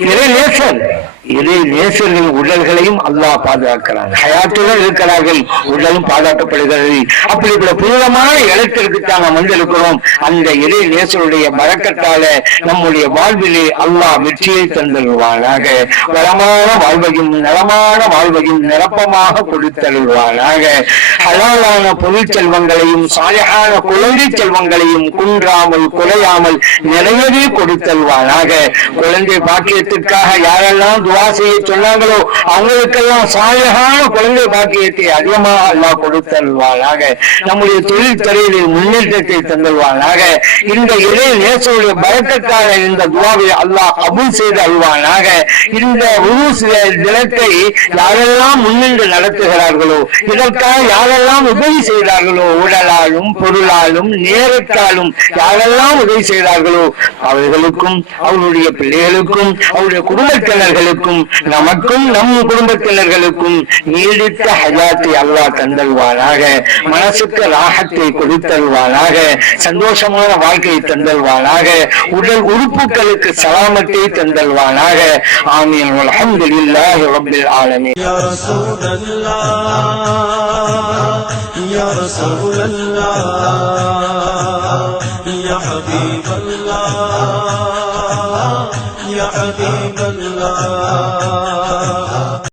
இறை நேசர்களின் உடல்களையும் அல்லாஹ் பாதுகாக்கிறான். ஹயாத்துடன் இருக்கிறார்கள், உடலும் பாதுகாக்கப்படுகிறது. அப்படிப்பட்ட புனிதமான இடத்திற்கு தாங்க வந்திருக்கிறோம். அந்த இறை நேசருடைய பரக்கத்தால நம்முடைய வாழ்விலே அல்லாஹ் வெற்றியை தந்தருவானாக. வளமான வாழ்வையும் நலமான வாழ்வையும் நிரப்பமாக கொடுத்தருவானாக. ஹலாலான பொருள் செல்வங்களையும் சாலிஹான குழந்தை செல்வங்களையும் குன்றாமல் குறையாமல் நிறையவே கொடுத்தருவானாக. குழந்தை பாக்கியத்திற்காக யாரெல்லாம் துவா செய்ய சொன்னாங்களோ அவங்களுக்கெல்லாம் சாலிஹான குழந்தை பாக்கியத்தை அதிகமாக அல்லாஹ் கொடுத்தருவானாக. நம்முடைய தொழில் துறையில் முன்னேற்றத்தை தந்தருவானாக. இந்த இறை நேசருடைய பரக்கத்தான இந்த துவாவை அல்லாஹ் கபூல் செய்து அருள்வானாக. இந்த தினத்தை யாரெல்லாம் முன்னின்று நடத்துகிறார்களோ, இதற்காக யாரெல்லாம் உதவி செய்தார்களோ, உடலாலும் பொருளாலும் நேரத்தாலும் யாரெல்லாம் உதவி செய்தார்களோ அவர்களுக்கும் அவருடைய பிள்ளைகளுக்கும் அவருடைய குடும்பத்தினர்களுக்கும் நமக்கும் நம் குடும்பத்தினர்களுக்கும் நீடித்த ஹயாத்தை அல்லாஹ் தந்தல்வானாக. மனசுக்கு ராகத்தை கொடுத்தல்வானாக. சந்தோஷமான வாழ்க்கையை தந்தல்வானாக. உடல் உறுப்புகளுக்கு சலாமத்தை தந்தல்வானாக. ஆமீன். அல்ஹம்துலில்லாஹி ரப்பில் ஆலமீன். யா ரசூலல்லாஹ் யா ரசூலல்லாஹ் யா ஹபீபல்லாஹ் யா ஹபீபல்லாஹ்.